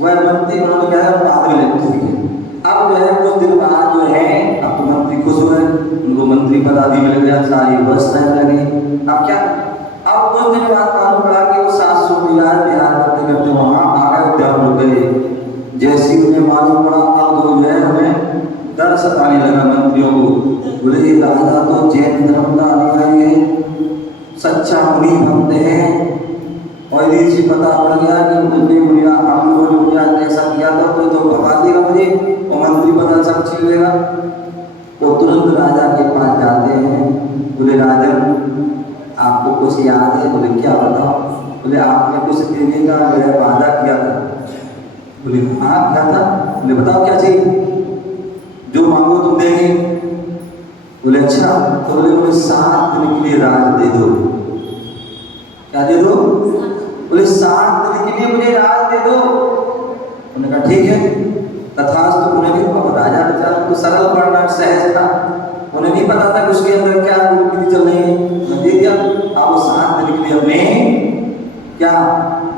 वह मंत्री उन्होंने कहा बाद में लेते हैं। अब जो है कुछ दिन बाद जो है अब तो मंत्री खुश हुए, उनको मंत्री पद आदि मिल गया, सारी व्यवस्थाएं लगी। अब क्या, अब कुछ दिन बाद मालूम पड़ा कि वो 700 बिहार करते करते वहां आ गए, उद्यान रुक गए। जैसे ही उन्हें मालूम पड़ा अब तो जो है हमें डर सताने लगा मंत्रियों को। बोले राजा तो जैन धर्म का अनुयायी है, सच्चा मुनि भक्त है, और यदि से पता पड़ गया कि मुझे मुनिया हम लोगों ने मुनिया ऐसा किया था तो भगा देगा मुझे और मंत्री पद सब छीन लेगा। वो तुरंत राजा के पास जाते हैं। बोले राजन आपको कुछ याद है? बोले क्या बताओ? बोले आपने कुछ देने का वादा किया था। बोले हाँ क्या था? बोले बताओ क्या चाहिए, जो मांगो तुम देंगे। बोले अच्छा, तो बोले मुझे 7 दिन के लिए राज दे दो। क्या दे दो? बोले 7 दिन के लिए मुझे राज दे दो। उन्होंने कहा ठीक है तथास्तु। उन्हें नहीं पता, राजा बेचारा तो सरल पढ़ना सहज था, उन्हें नहीं पता था कि उसके अंदर क्या विधि चल रही है। मैं दे दिया। अब वो 7 दिन के लिए अपने क्या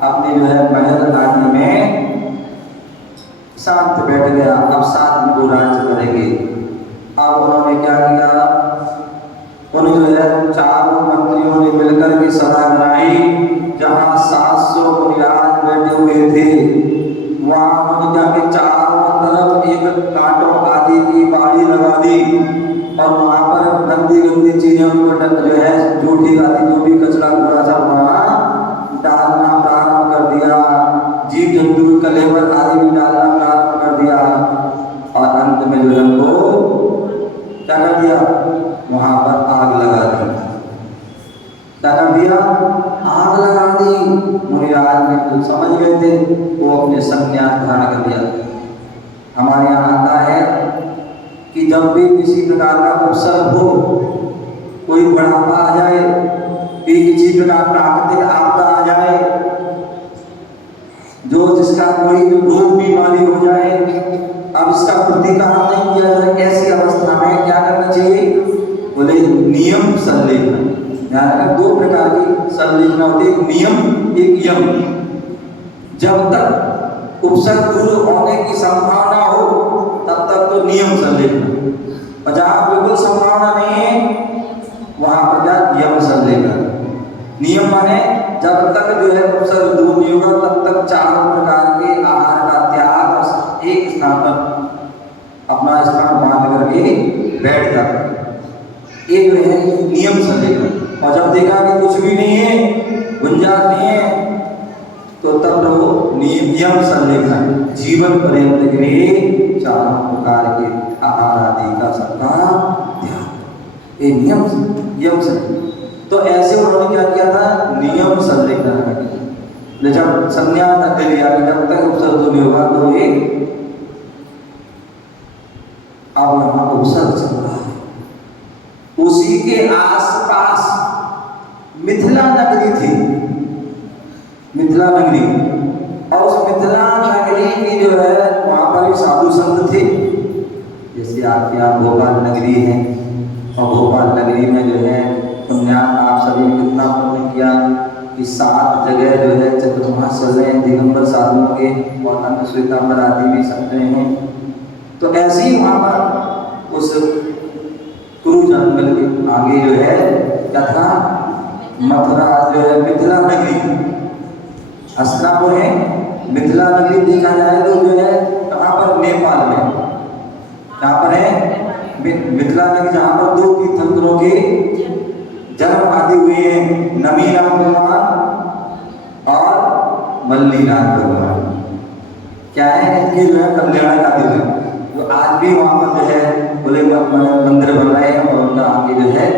अपने जो है महल काटने में शांत बैठ गया। अब 7 दिन को राज्य करेंगे। अब उन्होंने क्या किया, उन्हें जो है 4 मंत्रियों ने मिलकर के सभा बनाई, जहां 700 मुनिराज बैठे हुए थे। वहां उन्होंने जाके चारों तरफ एक कांटों आदि की बाड़ी लगा दी और वहां पर गंदी गंदी चीजें जो है जूठी आदि जो भी कचरा कूड़ा सब वहां डालना प्रारंभ कर दिया। जीव जंतु कलेवर आदि भी डालना प्रारंभ कर दिया और अंत में जो है उनको क्या कर दिया, वहां पर आग लगा दी। क्या कर दिया? आग लगा दी। मुनिराज ने तो समझ गए थे, वो अपने संन्यास धारण कर दिया। हमारे यहाँ आता है कि जब भी किसी प्रकार का अवसर हो, कोई बुढ़ापा आ जाए, कि किसी प्रकार प्राकृतिक आपदा आ जाए, जो जिसका कोई रोग बीमारी हो जाए, अब इसका प्रतिकार नहीं किया जाए, ऐसी अवस्था में क्या करना चाहिए? बोले नियम संलेखन। यहाँ 2 प्रकार की संलेखना होती है, एक नियम एक यम। जब तक उपसर्ग दूर होने की संभावना हो तब तक तो नियम संलेखन, और जहां बिल्कुल संभावना नहीं है वहां पर क्या यम संलेखन। नियम माने जब तक जो है उपसर्ग दूर नहीं होगा तब तक 4 प्रकार के आहार का त्याग एक स्थान पर अपना स्थान बांध करके बैठ जाता है। एक है नियम संलेखन, और जब देखा कि कुछ भी नहीं है, गुंजाइश नहीं है, तो तब वो नियम संलेखन जीवन पर्यंत के लिए 4 प्रकार के आहार आदि का सबका त्याग, ये नियम संलेखन। तो ऐसे उन्होंने क्या किया था? नियम संलेखन। जब संन्यास तक लिया कि जब तक उपसर्ग नहीं होगा तो ये अब वहां उपसर्ग चल रहा है। उसी के आसपास मिथिला नगरी थी, मिथिला नगरी, और उस मिथिला नगरी की जो है वहां पर भी साधु संत थे। जैसे आपके यहाँ भोपाल नगरी है, और भोपाल नगरी में जो है पुण्यान आप सभी ने कितना पुण्य किया कि 7 जगह जो है चतुर्मास चल रहे हैं दिगंबर साधुओं के, और अन्य श्वेतांबर आदि भी सब रहे हैं। तो ऐसे ही वहां पर उस कुरु जंगल के आगे जो है क्या था? मथुरा जो है मिथिला नगरी, हस्तिनापुर है, मिथिला नगरी देखा जाए तो जो है कहाँ पर? नेपाल में। कहाँ पर है? मिथिला नगरी, जहाँ पर 2 तीर्थंकरों के जन्म आदि हुए हैं, नमीनाथ भगवान और मल्लीनाथ भगवान। क्या है? इनके जो है कल्याण आदि हुए, तो आज भी वहाँ पर जो है बोले मंदिर बन रहे हैं और उनका आगे जो है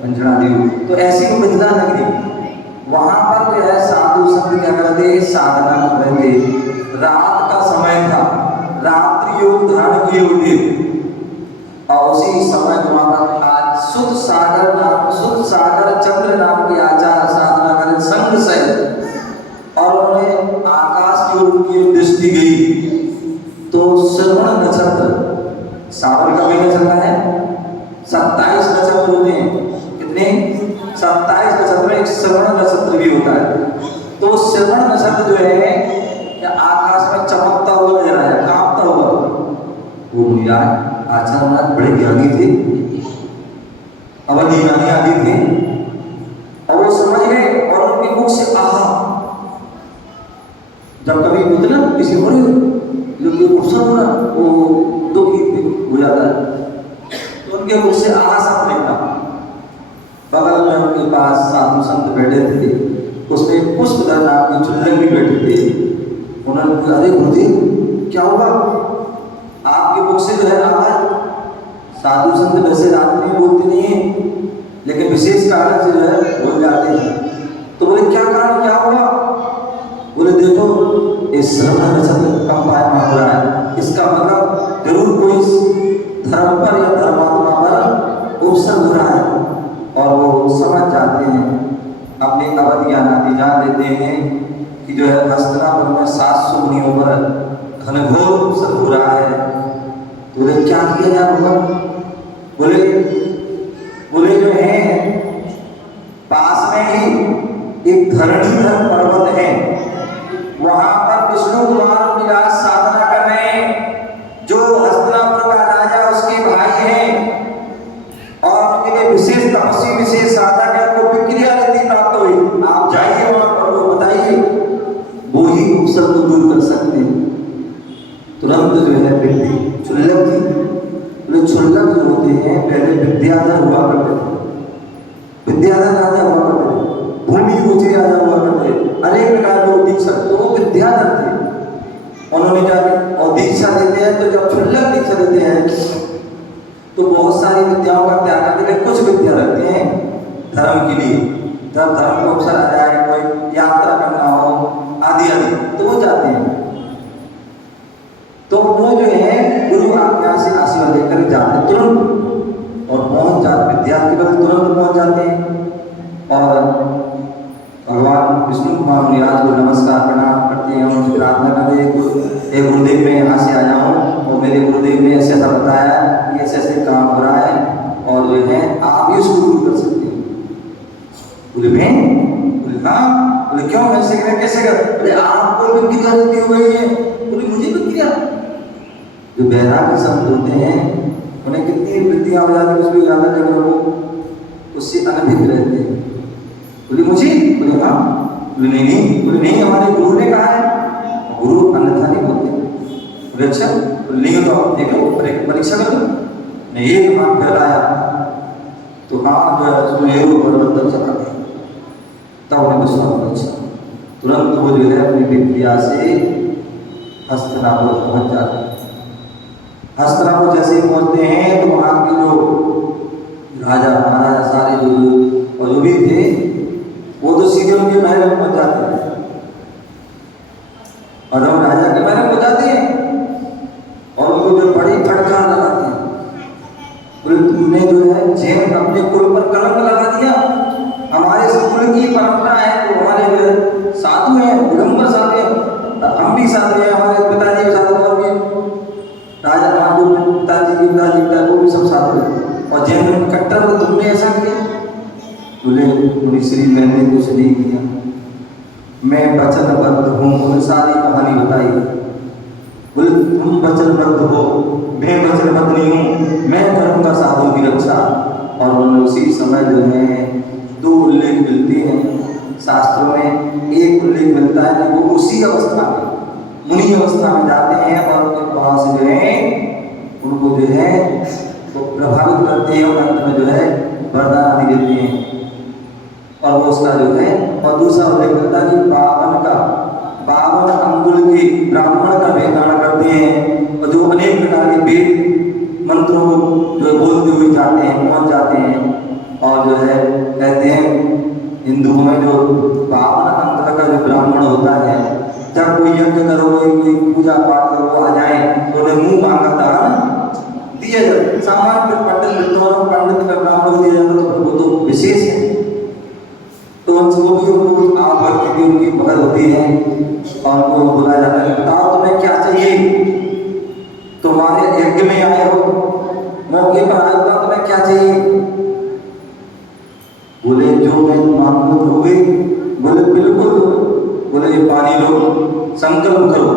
पंचना देवी। तो ऐसी मिथिला नगरी, वहां पर जो है साधु संत क्या करते? साधना कर रहे थे। रात का समय था, रात्रि योग धारण किए हुए, और उसी समय वहां पर आज सुध सागर चंद्र नाम के आचार्य साधना कर संग से, और उन्हें आकाश की ओर की दृष्टि गई तो श्रवण नक्षत्र, सावन का महीना चल रहा है, 27 नक्षत्र होते हैं। कितने? 27 नक्षत्र में एक श्रवण नक्षत्र भी होता है। तो श्रवण नक्षत्र जो है क्या आकाश में चमकता हुआ दे रहा है, कांपता हुआ। वो मुनिया आचार्य बड़े ज्ञानी थे, अवधि ज्ञानी आदि थे, और वो समझ गए और उनके मुख से आहा। जब कभी होते ना किसी हो जो कि उपसर हो रहा वो दुखी हो जाता है, तो उनके मुख से आहा शब्द निकला। बगल में उनके पास साधु संत बैठे थे, उसमें पुष्पधर नाम के चुल्लक भी बैठे थे। उन्होंने कहा, अरे गुरुदेव क्या हुआ, आपके मुख से जो है आवाज। साधु संत वैसे रात में बोलते नहीं है, लेकिन विशेष कारण से जो है बोल जाते हैं। तो बोले क्या कारण, क्या हुआ? बोले देखो इस श्रवण नक्षत्र कंपायमान हो रहा है, इसका मतलब जरूर कोई धर्म पर या धर्मात्मा पर उपसर्ग हो रहा है। और वो समझ जाते हैं, अपने अवधि आदि जान लेते हैं कि जो है हस्तिनापुर में 700 मुनियों पर घनघोर उपसर्ग हो रहा है। तो बोले क्या किया जाए? बोले जो है पास में ही एक धरणीधर पर्वत है, वहां पर विष्णु कुमार विराज साधना कर रहे हैं। जो हस्तिनापुर का राजा उसके भाई हैं और उनके लिए विशेष तपस्वी, विशेष साधक है, उनको विक्रिया रीति प्राप्त हुई। आप जाइए वहां पर, वो बताइए, वो ही उपसर्ग को दूर कर सकते हैं। तुरंत जो है व्यक्ति चुल्लक थी, चुल्लक जो होते हैं पहले विद्याधर हुआ करते थे, विद्याधर राजा हुआ करते थे, भूमि रुचि राजा हुआ करते, अनेक प्रकार के दीक्षक, तो वो विद्याधर थे। उन्होंने जाके और दीक्षा देते हैं, तो जब चुल्लक दीक्षा देते हैं तो बहुत सारी विद्याओं का त्याग करते हैं, कुछ विद्या रखते हैं धर्म के लिए, जब धर्म को अवसर आ जाए, कोई यात्रा करना हो आदि आदि, तो वो जाते हैं। तो वो जो है गुरु आज्ञा से आशीर्वाद लेकर जाते तुरंत और पहुंच जाते, विद्यार्थी बल तुरंत पहुंच जाते हैं और भगवान विष्णु कुमार मुनिराज को नमस्कार प्रणाम करते हैं। उनसे प्रार्थना करते हैं, गुरुदेव मैं यहाँ से आया हूँ और मेरे गुरुदेव ने ऐसे ऐसा बताया कि ऐसे ऐसे काम हो रहा है और जो है आप भी उसको दूर कर सकते हैं। बोले बोले हाँ, बोले क्यों, ऐसे कैसे कर? बोले आपको विक्रिया रीति हो गई है। बोले मुझे विक्रिया? जो बैरागी संत होते हैं उन्हें कितनी वृत्तियां हो जाती है, उसमें ज्यादा जगह वो उससे अनभिज्ञ रहते हैं। बोले मुझे? बोले हाँ। बोले नहीं, बोले नहीं, हमारे गुरु ने कहा है। गुरु अन्यथा नहीं बोलते। बोले अच्छा, बोले नहीं तो आप देख लो, परीक्षा कर लो। नहीं, एक हाथ फैलाया तो हाथ जो है उसमें पर्वत तक चला गया, तब उन्हें विश्वास अच्छा। तुरंत वो जो है अपनी विद्या से हस्तिनापुर पहुंच जाते हैं। हस्तिनापुर जैसे ही पहुंचते हैं तो वहां के जो राजा महाराजा सारे जो भी थे वो तो सीधे उनके महल में पहुंच जाते हैं। और हम राजा के महल में पहुंच जाते हैं और उनको जो बड़ी फटकार लगाते हैं, बोले तुमने जो है जैन अपने कुल पर कलंक लगा दिया। हमारे कुल की परंपरा है, तो हमारे जो साधु हैं, दिगंबर साधु हैं, हम भी साधु हैं, हमारे पिताजी भी साधु और भी राजा पिताजी वो भी सब साधु हैं, और जैन कट्टर को तुमने ऐसा किया। बोले मुनि श्री मैंने कुछ नहीं किया, मैं वचनबद्ध हूँ। उन्हें सारी कहानी बताई। बोले तुम वचनबद्ध हो, मैं वचनबद्ध नहीं हूँ, मैं करूँगा साधु की रक्षा। और उन्हें उसी समय जो है 2 उल्लेख मिलते हैं शास्त्रों में। एक उल्लेख मिलता है कि वो उसी अवस्था में मुनि अवस्था में जाते हैं और वहां से जो है उनको जो है तो प्रभावित करते हैं और अंत में जो है वरदान आदि देते हैं। और वो उसका जो है, और दूसरा उल्लेख मिलता है कि 52 अंगुल के ब्राह्मण का वेदान करते हैं और जो अनेक प्रकार के वेद मंत्रों को जो बोलते हुए जाते हैं, पहुंच जाते हैं। और जो है कहते हैं हिंदुओं में जो 52 अंग का जो ब्राह्मण होता है, जब कोई यज्ञ करो, कोई पूजा पाठ करो आ जाए तो उन्हें मुंह मांगा दान दिया जाए। सामान्य पंडित विद्वानों पंडित का ब्राह्मण को दिया जाता है, वो तो विशेष है। तो उनको भी उनको आवृत्ति भी उनकी मदद होती है और उनको बुलाया जाता है, बताओ तुम्हें क्या चाहिए, तुम्हारे यज्ञ में आए हो, मौके पर आए हो, तुम्हें क्या चाहिए? बोले जो मैं मांगू दोगे? बोले बिल्कुल। बोले संकल्प करो,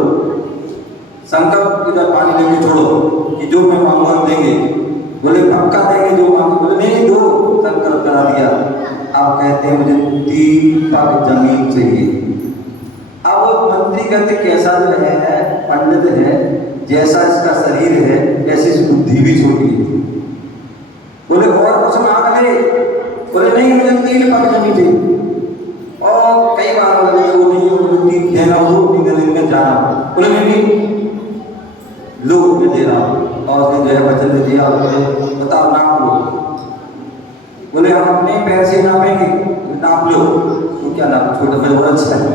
संकल्प की जब पानी लेके छोड़ो कि जो मैं मांगूंगा देंगे। बोले पक्का देंगे जो मांगो? बोले नहीं, दो। संकल्प करा दिया। आप कहते हैं मुझे 3 पग जमीन चाहिए। अब मंत्री कहते कैसा जो है पंडित है, जैसा इसका शरीर है ऐसी इसकी बुद्धि भी छोटी है। बोले और कुछ मांग ले? बोले नहीं, मुझे 3 पग जमीन चाहिए। और कई बार बोले वो नहीं, मुझे 3 देना हो, 3 दिन में जाना। बोले नहीं, लोग मैं दे रहा हूँ। और उसने जो है वचन दे दिया। बोले बताओ नाप लो। बोले हम अपने पैर से नापेंगे। नाप लो। तो क्या नाप? छोटा पैर बहुत अच्छा है।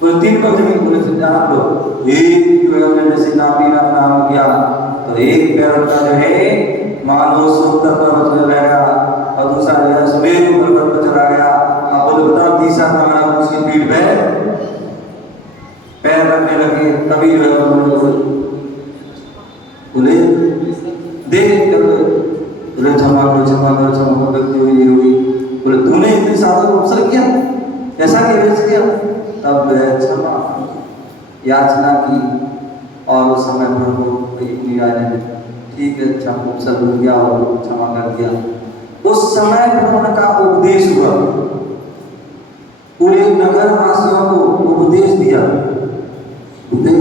बोले 3 पग जमीन। बोले से नाप लो। एक जो है उन्होंने जैसे नापी नाम किया तो एक पैर का जो है मानो 70 पर्वत में रहेगा और दूसरा जो है सुमेरु पर्वत पर चला गया। अब बोले बताओ तीसरा कहाँ? उसकी पीठ पे पैर रखने लगे। तभी जो है बोले देख बोले क्षमा करो गलती हुई होगी। बोले तूने इतने सालों को अवसर किया, ऐसा क्या किया? तब क्षमा याचना की और उस समय प्रभु ने ठीक है अच्छा अवसर मिल गया और क्षमा कर दिया। उस समय प्रभु का उपदेश हुआ, पूरे नगर वासियों को उपदेश दिया।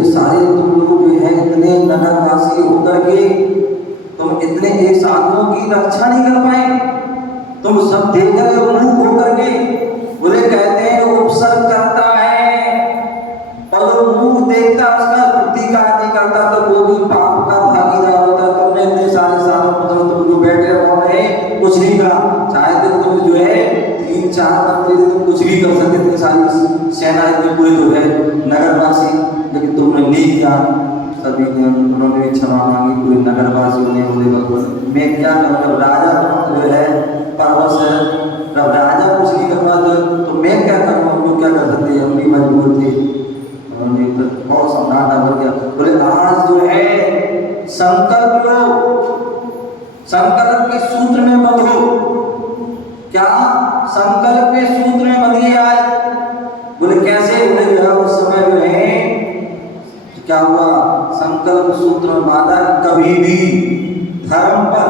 सारे तुम लोग जो है इतने नगरवासी होकर के तुम इतने एक साधुओं की रक्षा नहीं कर पाए। तुम सब देख कर मुंह होकर के बोले कहते हैं उपसर्ग करता है और मुंह देखता उसका प्रतिकार नहीं करता तो वो भी पाप का भागीदार होता है। तुमने इतने सारे सालों में तुम जो बैठे रहे कुछ नहीं करा। शायद तुम जो है 3-4 मंत्री तुम कुछ भी कर सकते, इतनी सारी सेना इतने पूरे जो है नगरवासी, लेकिन तुमने नहीं किया। सभी ने उन्होंने भी क्षमा मांगी, पूरे नगरवासियों ने। बोले मैं क्या करूँ? जब राजा जो है परवश है, जब राजा कुछ नहीं करवा तो मैं क्या करूँ? हम लोग क्या कर सकते हैं? हम भी मजबूर थे। उन्होंने बहुत सन्नाटा हो गया। बोले आज जो है संकल्प लो, संकल्प के सूत्र में बंधो। क्या संकल्प के सूत्र में बंधिए आज? बोले कैसे? बोले उस समय जो है क्या हुआ? संकल्प सूत्र में बांधा कि कभी भी धर्म पर,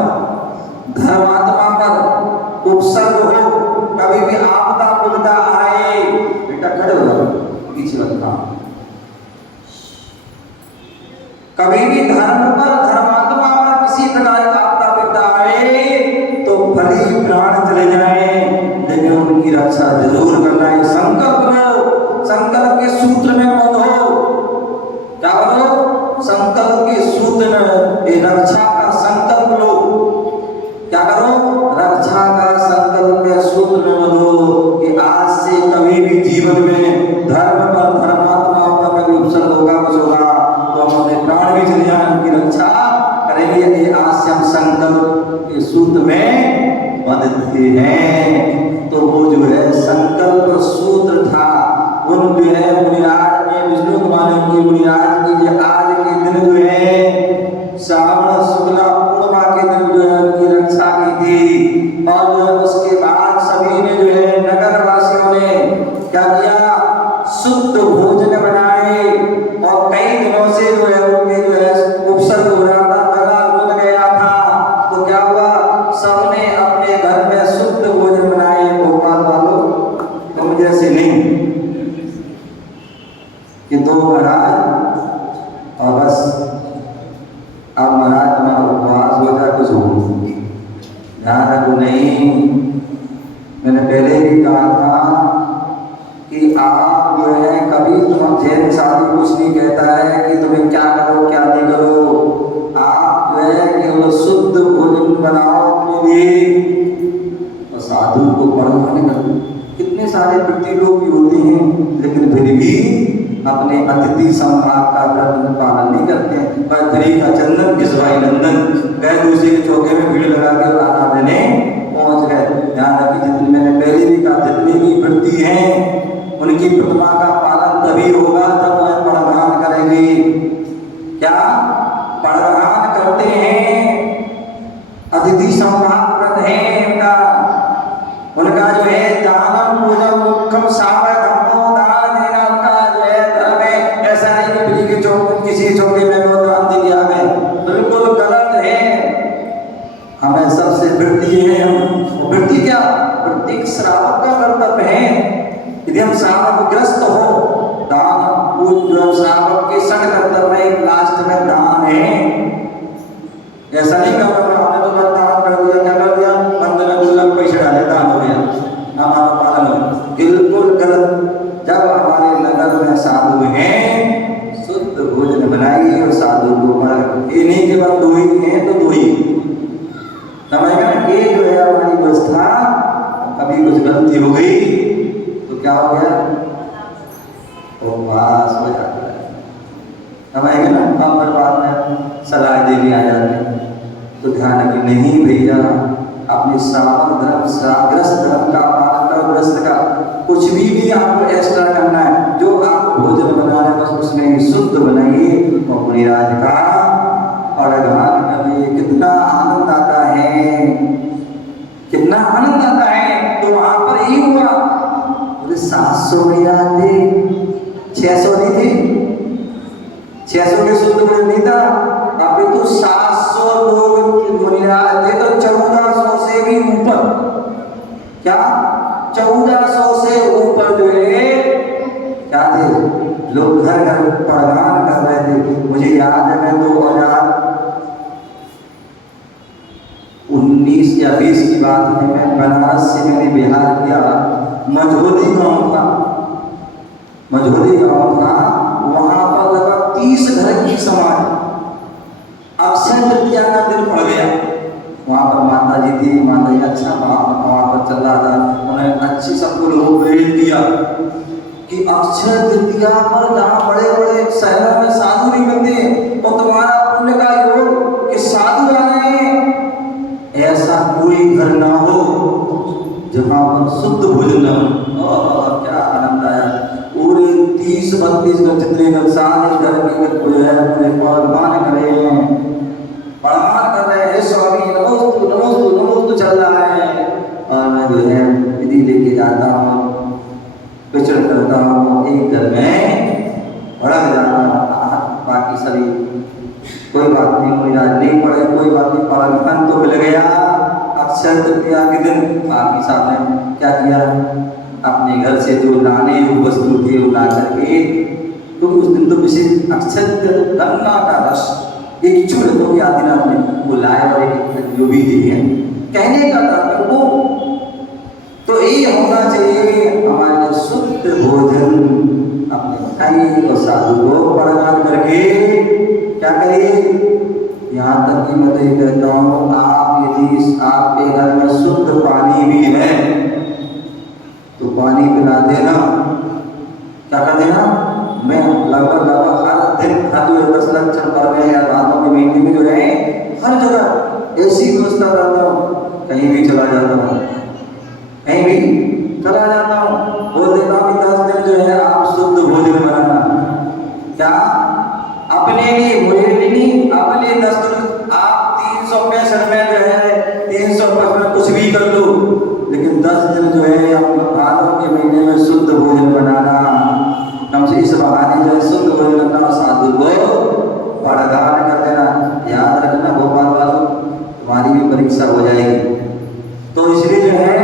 धर्मात्मा पर उपसर्ग हो, कभी भी आपदा विपदा आए। बेटा खड़े हो जाओ, पीछे रखा। कभी भी धर्म पर, धर्मात्मा पर किसी प्रकार का आपदा विपदा आए तो भले ही प्राण चले जाए लेकिन उनकी रक्षा जरूर करना है। संकल्प लो, संकल्प के सूत्र में बंधो। क्या बोलो? संकल्प के सूत्र में रक्षा का संकल्प लो। क्या करो? रक्षा का संकल्प के सूत्र में बंधो कि आज से कभी भी जीवन में धर्म पर, धर्मात्मा पर कभी उपसर्ग होगा, कुछ होगा तो हम अपने प्राण भी चले जाए, उनकी रक्षा करेंगे। यदि आज से हम संकल्प के सूत्र में बंधते हैं तो वो जो है संकल्प सूत्र था। उन जो है मुनिराज ने, विष्णु कुमार की मुनिराज की आज के दिन जो है श्रावण शुक्ला पूर्णिमा के दिन जो है उनकी रक्षा की थी। और जो है उसके बाद सभी ने जो है नगरवासियों ने क्या किया? शुद्ध भोजन बनाए और कई दिनों से जो है उनके जो है उपसर्ग हो रहा था, गला रुक गया था। तो क्या हुआ? सबने अपने घर में शुद्ध भोजन बनाए। भोपाल वालों तुम जैसे नहीं कि 2 महाराज और बस अब महाराज तुम्हारा उपवास हो जाए कुछ हो, ध्यान रखो। नहीं, मैंने पहले भी कहा था कि आप जो है कभी तुम जैन शादी कुछ नहीं कहता है कि तुम्हें क्या करो क्या नहीं करो। आप जो है केवल शुद्ध भोजन बनाओ अपने लिए और साधु को पढ़ाने का। कितने सारे वृत्ति लोग भी होते हैं लेकिन फिर भी अपने अतिथि संभाग का व्रत पालन नहीं करते हैं। गरी का चंदन किसवाई नंदन गए दूसरे के चौके में भीड़ लगा के आना देने पहुंच गए। ध्यान रखिए, जितनी मैंने पहले भी कहा, जितनी भी वृत्ति हैं उनकी प्रतिमा का पालन तभी होगा जब वह पढ़ान करेंगे। क्या पढ़ान करते हैं? अतिथि संभाग व्रत है उनका जो है दानम पूजन मुख्यम सावधानो दान देना उनका जो है धर्म है। के चौक किसी चौके में वो दान दे के आ गए, बिल्कुल गलत है। हमें सबसे वृत्ति है, हम वृत्ति क्या, वृत्ति श्रावक का कर्तव्य है। यदि हम श्रावक ग्रस्त हो, दान जो श्रावक के सठ कर्तव्य में एक लास्ट में दान है। ऐसा नहीं करना हमने तो बस दान कर दिया, क्या कर दिया, मंदिर में गुल्लक पैसे डाले, दान हो गया, हमारा पालन हो, बिल्कुल गलत। जब हमारे नगर में साधु हैं, शुद्ध भोजन बनाइए और साधु को पर ये नहीं कि बस दो ही हैं तो दो ही, समझ में। ये जो है हमारी व्यवस्था, कभी कुछ गलती हो गई तो क्या हो गया, उपवास हो जाता है, समझ ना। हम हर बात में सलाह देने आ जाते हैं, तो ध्यान रखिए, नहीं भैया अपने श्रावण धर्म ग्रस्त धर्म का पालन कर, ग्रस्त का कुछ भी आपको एक्स्ट्रा करना है, जो आप भोजन बना रहे हैं बस उसमें शुद्ध बनाइए और मुनिराज का और अगान करिए। कितना आनंद आता है, कितना आनंद आता है। तो वहां पर ही हुआ, बोले 700 मुनिराज थे, 600 नहीं थे, 600 के शुद्ध भोजन नहीं था, अभी तो 700 लोग मुनिराज थे, तो 1400 से भी ऊपर, क्या 1400 से ऊपर जो है क्या थे लोग, घर घर प्रदान कर रहे थे। मुझे याद है, मैं 2019 या 20 की बात है, मैं बनारस से मैंने बिहार किया, मझोली गांव था, मझोली गांव था, वहां पर लगभग 30 घर की समाज, अक्षय तृतीया का दिन पड़ गया, वहाँ पर माता जी थी, माता जी अच्छा वहाँ पर चल रहा था, उन्होंने अच्छी सबको लोगों प्रेरित किया कि अक्षय तृतीया पर जहाँ बड़े बड़े शहरों में साधु नहीं मिलते, तो तुम्हारा पुण्य का योग कि साधु आ रहे हैं, ऐसा कोई घर ना हो जहाँ पर शुद्ध भोजन न हो। क्या आनंद आया, पूरे 30-32 जितने सारे घर के जो है प्रमाण करे हैं, प्रमाण कर रहे हैं, स्वामी नमोस्तु नमोस्तु नमोस्तु चल रहा है। और मैं जो है विधि लेके जाता हूँ, विचरण करता हूँ, एक घर में भड़क जाता हूँ, बाकी सभी कोई बात नहीं, मुनिराज नहीं पड़े, कोई बात नहीं, परम तो मिल गया। अक्षय तृतीया के दिन बाकी साहब ने क्या किया, अपने घर से जो लाने योग्य वस्तु थी वो ला करके, तो उस दिन तो विशेष अक्षय गन्ना का रस एक चूड़ तो आदिनाथ ने वो लाए और एक जो भी दी है, कहने का था वो तो ये होना चाहिए हमारे लिए शुद्ध भोजन अपने खाइए और साधु को प्रदान करके क्या करिए। यहाँ तक कि मैं तो ये कहता हूँ, आप यदि आपके घर में शुद्ध पानी भी है तो पानी पिला देना, क्या कर देना। मैं लगभग हर दिन हर 10 लक्षण पर में या रातों के महीने में जो है हर जगह ऐसी व्यवस्था करता हूँ, कहीं भी चला जाता हूँ, कहीं भी चला जाता हूँ, बोल देता हूँ कि 10 दिन जो है आप शुद्ध भोजन बनाना, क्या अपने लिए भोजन नहीं, अपने 10 दिन आप 365 में जो है 355 में कुछ भी कर दो, लेकिन 10 दिन जो है अपने भादों के महीने में शुद्ध भोजन बनाना। हमसे इस बहाने जो है शुद्ध भोजन करना, साधु को प्रदान कर देना। याद रखना भोपाल वालों, तुम्हारी भी परीक्षा हो जाएगी, तो इसलिए जो है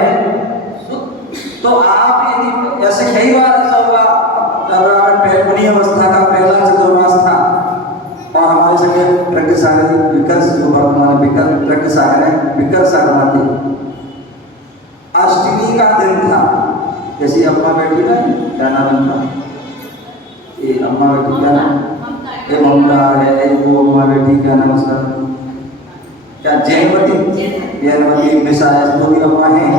तो आप यदि ऐसे कई बार ऐसा हुआ, पैगुनी अवस्था का पहला चतुर्मास था और हमारे संगे प्रज्ञ सागर विकर्ष जो वर्तमान प्रज्ञ सागर है, विकर्ष सागर थे, अष्टमी का दिन था। जैसे अम्मा बैठी ना, क्या नाम था ये अम्मा बेटी, क्या नाम, ये ममता है, वो अम्मा बेटी क्या नाम उसका, क्या जयमती, जयमती मिश्रा है, दो भी अम्मा हैं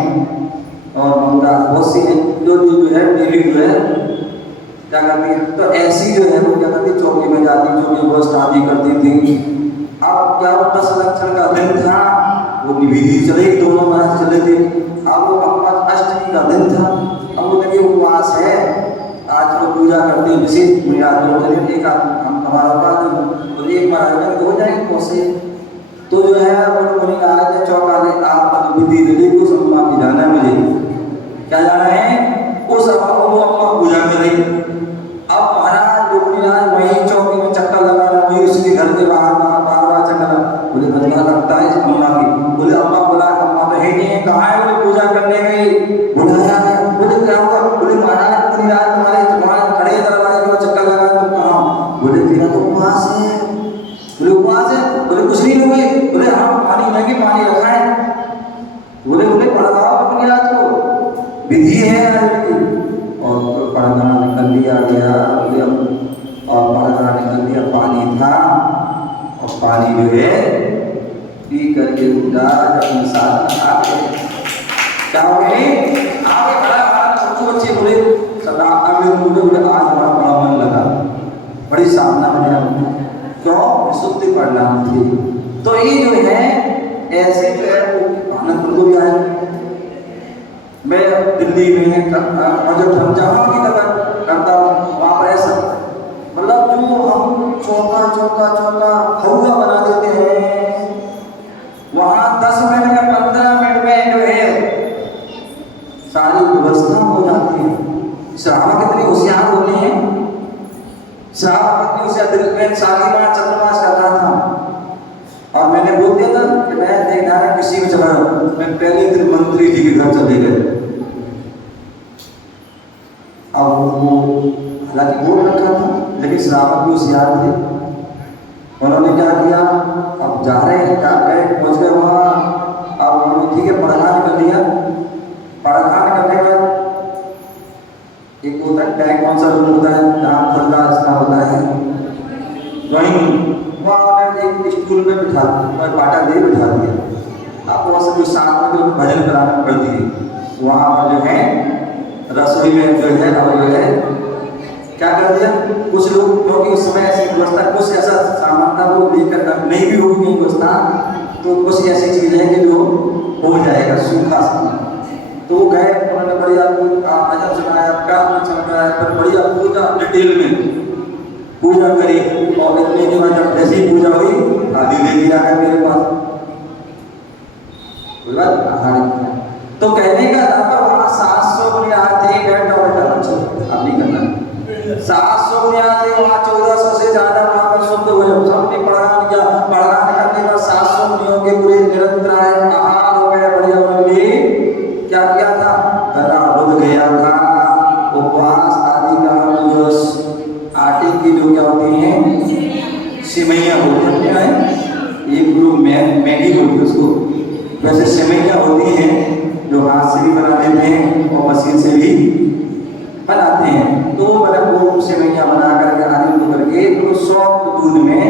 और ममता बहुत सी है, जो है देवी जो है क्या करती है, तो ऐसी जो है वो क्या करती, चौकी में जाती, चौकी में शादी करती थी। अब क्या 10 लक्षण का दिन था, वो विधि चले, दोनों महाराज चले थे। अब वो अष्टमी का दिन था, अब वो लगे उपवास है, आज वो पूजा करते हैं विशेष मुनिराज, एक हमारा बात तो एक महाराज हो जाएंगे कौसे, तो जो है मुनिराज चौका ले आप विधि ले को सम्मा की जाना, मुझे क्या जाना है, उस अम्मा को अम्मा पूजा कर रही। अब महाराज जो मुनिराज वही चौकी पानी जो है पी करके उठा अपने साथ में आ गए। क्या हो गए आगे बढ़ा, बच्चे बोले बोले आज बड़ा बड़ा मन लगा, बड़ी साधना में क्यों सुक्ति पढ़ना थी। तो ये जो है ऐसे जो है आनंद को भी आया। मैं दिल्ली में जब हम जहाँ भी करता हूँ वहाँ पर ऐसा मतलब जो हम चौका चौका चौका हवा बना देते हैं, वहाँ 10 मिनट में 15 मिनट में जो है सारी व्यवस्था हो जाती है। श्रावण कितने होशियार होते हैं, श्रावण कितने होशियार। दिल में शालीमार चंद्रमास कर रहा था और मैंने बोल दिया था कि मैं देखना है किसी को चला, मैं पहले दिन मंत्री जी के घर चले गए। अब वो हालांकि बोल रखा था लेकिन श्रावण भी होशियार थे, उन्होंने क्या किया, अब जा रहे हैं क्या गए पहुंच गए वहाँ। अब उन्होंने ठीक है पढ़ाना कर दिया, पढ़ाना करने के बाद एक होता है टैग कौन सा रूम होता है जहाँ खुलता इसका होता है ड्राइंग, वहाँ एक स्कूल में बिठा बाटा दे बिठा दिया। अब वहाँ से जो साथ में जो भजन कराना कर दिए, वहाँ पर जो है रसोई में जो है और जो है क्या कर दिया, कुछ लोग क्योंकि उस समय ऐसी व्यवस्था कुछ ऐसा सामान था वो लेकर नहीं भी होगी व्यवस्था, तो कुछ ऐसी चीज है कि जो हो जाएगा सूखा सामान। तो वो गए, उन्होंने बढ़िया भजन सुनाया, प्रार्थना सुनाया, फिर बढ़िया पूजा डिटेल में पूजा करी और इतने के बाद जब जैसी पूजा हुई आदि ले लिया है मेरे पास तो कहने का था पर वहाँ 700 बुनियाद थे, बैठा बैठा बच्चों अब नहीं करना 700 बुनियाद थे, वहाँ 1400 से ज्यादा वहाँ पर शुद्ध हुए। सबने पढ़ान किया, पढ़ान करने का 700 मुनियों के पूरे निरंतर आहार हो गए बढ़िया उन्होंने क्या किया था, गला रुक गया था। उपवास आदि का जो आटे की जो क्या होती हैं सिमैया होती है, एक लोग मैगी होती है उसको, वैसे सिमैया होती हैं जो हाथ से भी बना देते हैं और मशीन से भी बनाते हैं। तो वो सिमैया बना करके आदि करके तो सॉफ्ट दूध में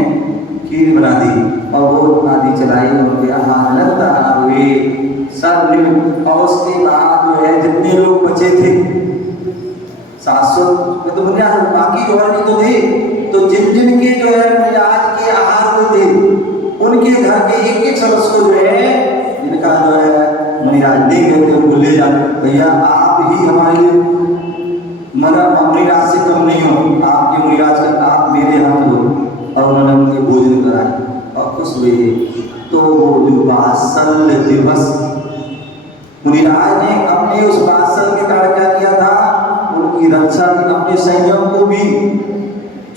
खीर बना दी और वो आदि चलाई, उनके आनंद हुए सब। और उसके बाद जो है जितने लोग बचे थे 700 में तो बुनियाद बाकी और भी तो थे, तो जिन जिन के जो है बुनियाद के आहार में थे उनके घर के एक एक सदस्य को जो है जिनका जो है मुनिराज नहीं कहते उनको ले जाते, भैया आप ही हमारी मुनिराज से कम नहीं हो, आपके मुनिराज का आप मेरे हाथ हो। और उन्होंने उनके भोजन कराए और खुश हुए। तो वो जो वात्सल्य दिवस मुनिराज ने अपने उस वात्सल्य के कारण क्या किया था, उनकी रक्षा की, अपने संयम को भी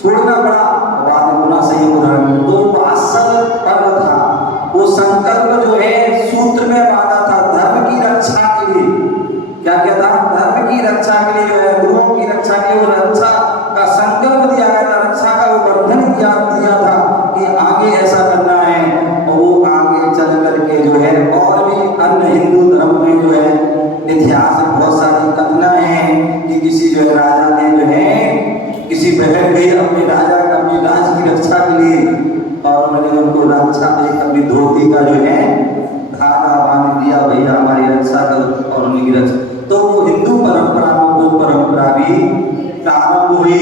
छोड़ना पड़ा, बाद में पुनः संयम उदाहरण। तो वात्सल्य पर्व था, वो संकल्प जो है सूत्र में बांधा था धर्म की रक्षा के लिए। क्या क्या था, धर्म की रक्षा के लिए जो है गुरुओं की रक्षा के लिए वो रक्षा का संकल्प दिया गया था, रक्षा का वो बंधन दिया था कि आगे ऐसा करना है। और वो आगे चल करके जो है और भी अन्य हिंदू धर्म में जो है इतिहास में बहुत सारी घटना है कि किसी जो है राजा ने जो है किसी बहन गई अपने राजा अपनी राज की रक्षा के लिए और उन्होंने उनको रक्षा एक अपनी धोती का जो है धागा बांध दिया, भैया हमारी रक्षा करो और उनकी रक्षा। तो वो हिंदू परंपरा में वो परंपरा भी प्रारंभ हुई।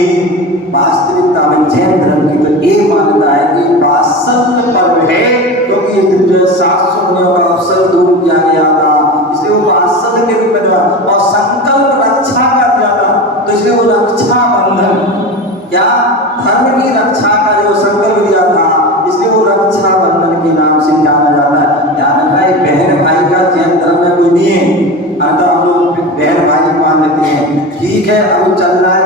वास्तविकता में जैन धर्म की तो ये मान्यता है कि वात्सल्य पर्व है, क्योंकि इस दिन जो 700 मुनियों का अवसर दूर किया गया था, इसलिए वो वात्सल्य के रूप में दिया और संकल्प रक्षा का दिया था, तो इसलिए वो रक्षा बंधन क्या धर्म की रक्षा का जो संकल्प दिया था, इसलिए वो रक्षा बंधन के नाम से जाना जाता है। ध्यान रखना एक बहन भाई का जैन धर्म में कोई नहीं है, अगर हम लोग बहन भाई मान लेते हैं ठीक है, अभी चल रहा है।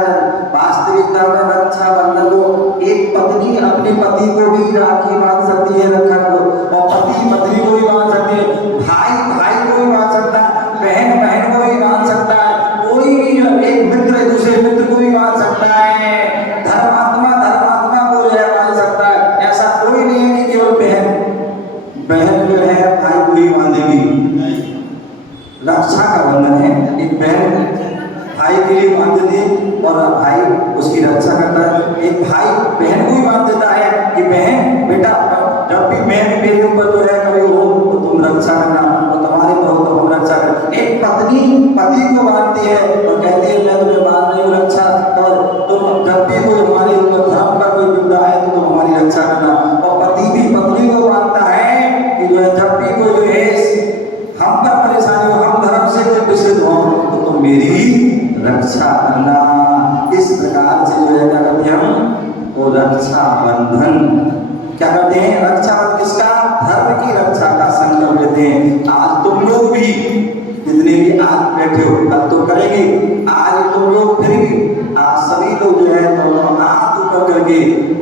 वास्तविकता में रक्षा बंधन को एक पत्नी अपने पति को भी राखी बांध सकती है, रखा को, और पति पत्नी को भी बांध सकते हैं, भाई भाई को भी बांध सकता है, बहन बहन को भी बांध सकता है, कोई भी जो एक मित्र दूसरे मित्र को भी बांध सकता है, धर्मात्मा धर्मात्मा को जो है बांध सकता है। ऐसा कोई नहीं है कि केवल बहन जो है भाई को ही बांधेगी। रक्षा का बंधन है, एक बहन भाई के लिए बांध देती है और भाई उसकी रक्षा करता है। एक भाई बहन को भी बांध देता है कि बहन बेटा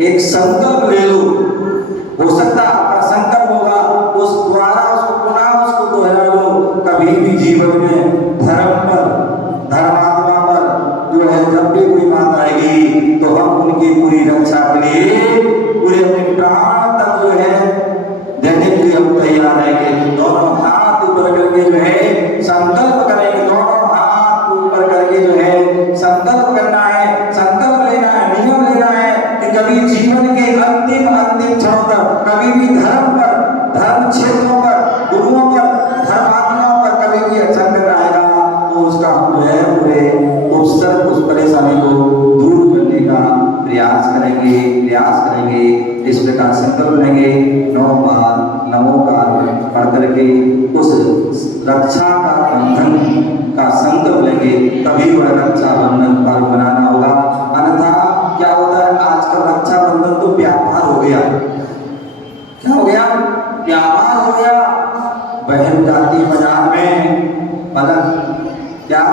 एक संकल्प ले लो। हो सकता है आपका संकल्प होगा, उस द्वारा उसको पुनः उसको दोहरा लो। कभी भी जीवन में धर्म पर, धर्मात्मा पर जो है जब भी कोई बात आएगी तो हम उनकी पूरी रक्षा के लिए पूरे अपने प्राण तक जो है देने के लिए हम तैयार रहेंगे। दोनों हाथ ऊपर करके जो है संकल्प करेंगे, दोनों हाथ ऊपर करके जो है संकल्प करना है, संकल्प लेना है, नियम लेना है कि कभी जीवन के अंतिम क्षणों तक कभी भी धर्म पर, धर्म क्षेत्रों पर, गुरुओं पर, धर्मात्माओं पर कभी भी संकट आएगा तो उसका हम जो है पूरे उस परेशानी को दूर करने का प्रयास करेंगे। इस प्रकार संकल्प लेंगे। 9 बार नमोकार पढ़ करके उस रक्षा का बंधन का संकल्प लेंगे, तभी वह रक्षा बंधन पर्व बनाना होगा। अन्यथा क्या होता है, आजकल रक्षा बंधन तो व्यापार हो गया। क्या हो गया? व्यापार हो गया। बहन जाती बाजार में, मतलब क्या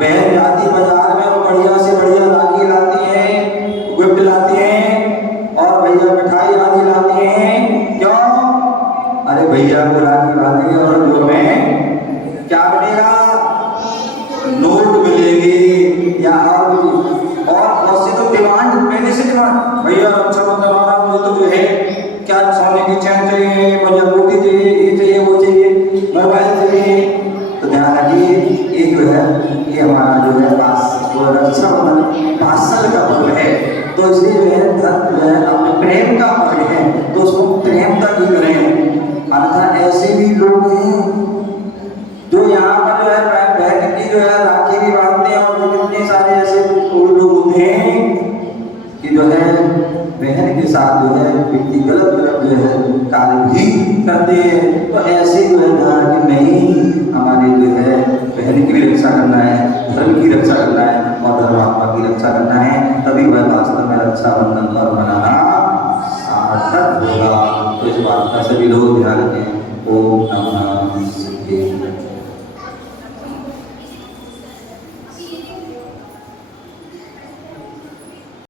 बहन जाती बाजार में और बढ़िया से बढ़िया राखी लाती हैं, गिफ्ट लाती हैं और भैया मिठाई आदि लाती हैं। क्यों? अरे भैया को राखी बांधेंगे और जो में क्या बनेगा? नोट मिलेंगे या और बहुत से तो डिमांड, पहले से डिमांड, भैया रक्षाबंधन आ रहा, मुझे तो जो है क्या सोने की चैन चाहिए, मुझे अंगूठी चाहिए, ये चाहिए, वो चाहिए, मोबाइल चाहिए। तो ध्यान रखिए, ये जो है ये हमारा जो है रक्षाबंधन पार्सल का पर्व है। तो इसलिए जो है धर्म जो है अपने प्रेम का पर्व है, तो उसको प्रेम तक ही करें। अन्यथा ऐसे भी लोग हैं जो यहाँ पर जो है बहन की जो है राखी भी बांधते हैं और कितने सारे ऐसे लोग होते हैं कि जो है बहन के साथ जो है व्यक्ति गलत जो है कार्य भी करते हैं। तो ऐसे जो है ध्यान कि नहीं, हमारे जो है बहन की भी रक्षा करना है, धर्म की रक्षा करना है और धर्मात्मा की रक्षा करना है, तभी वह वास्तव में रक्षाबंधन पर्व मनाना सार्थक होगा। तो इस बात का सभी लोग ध्यान रखें। ओम नमः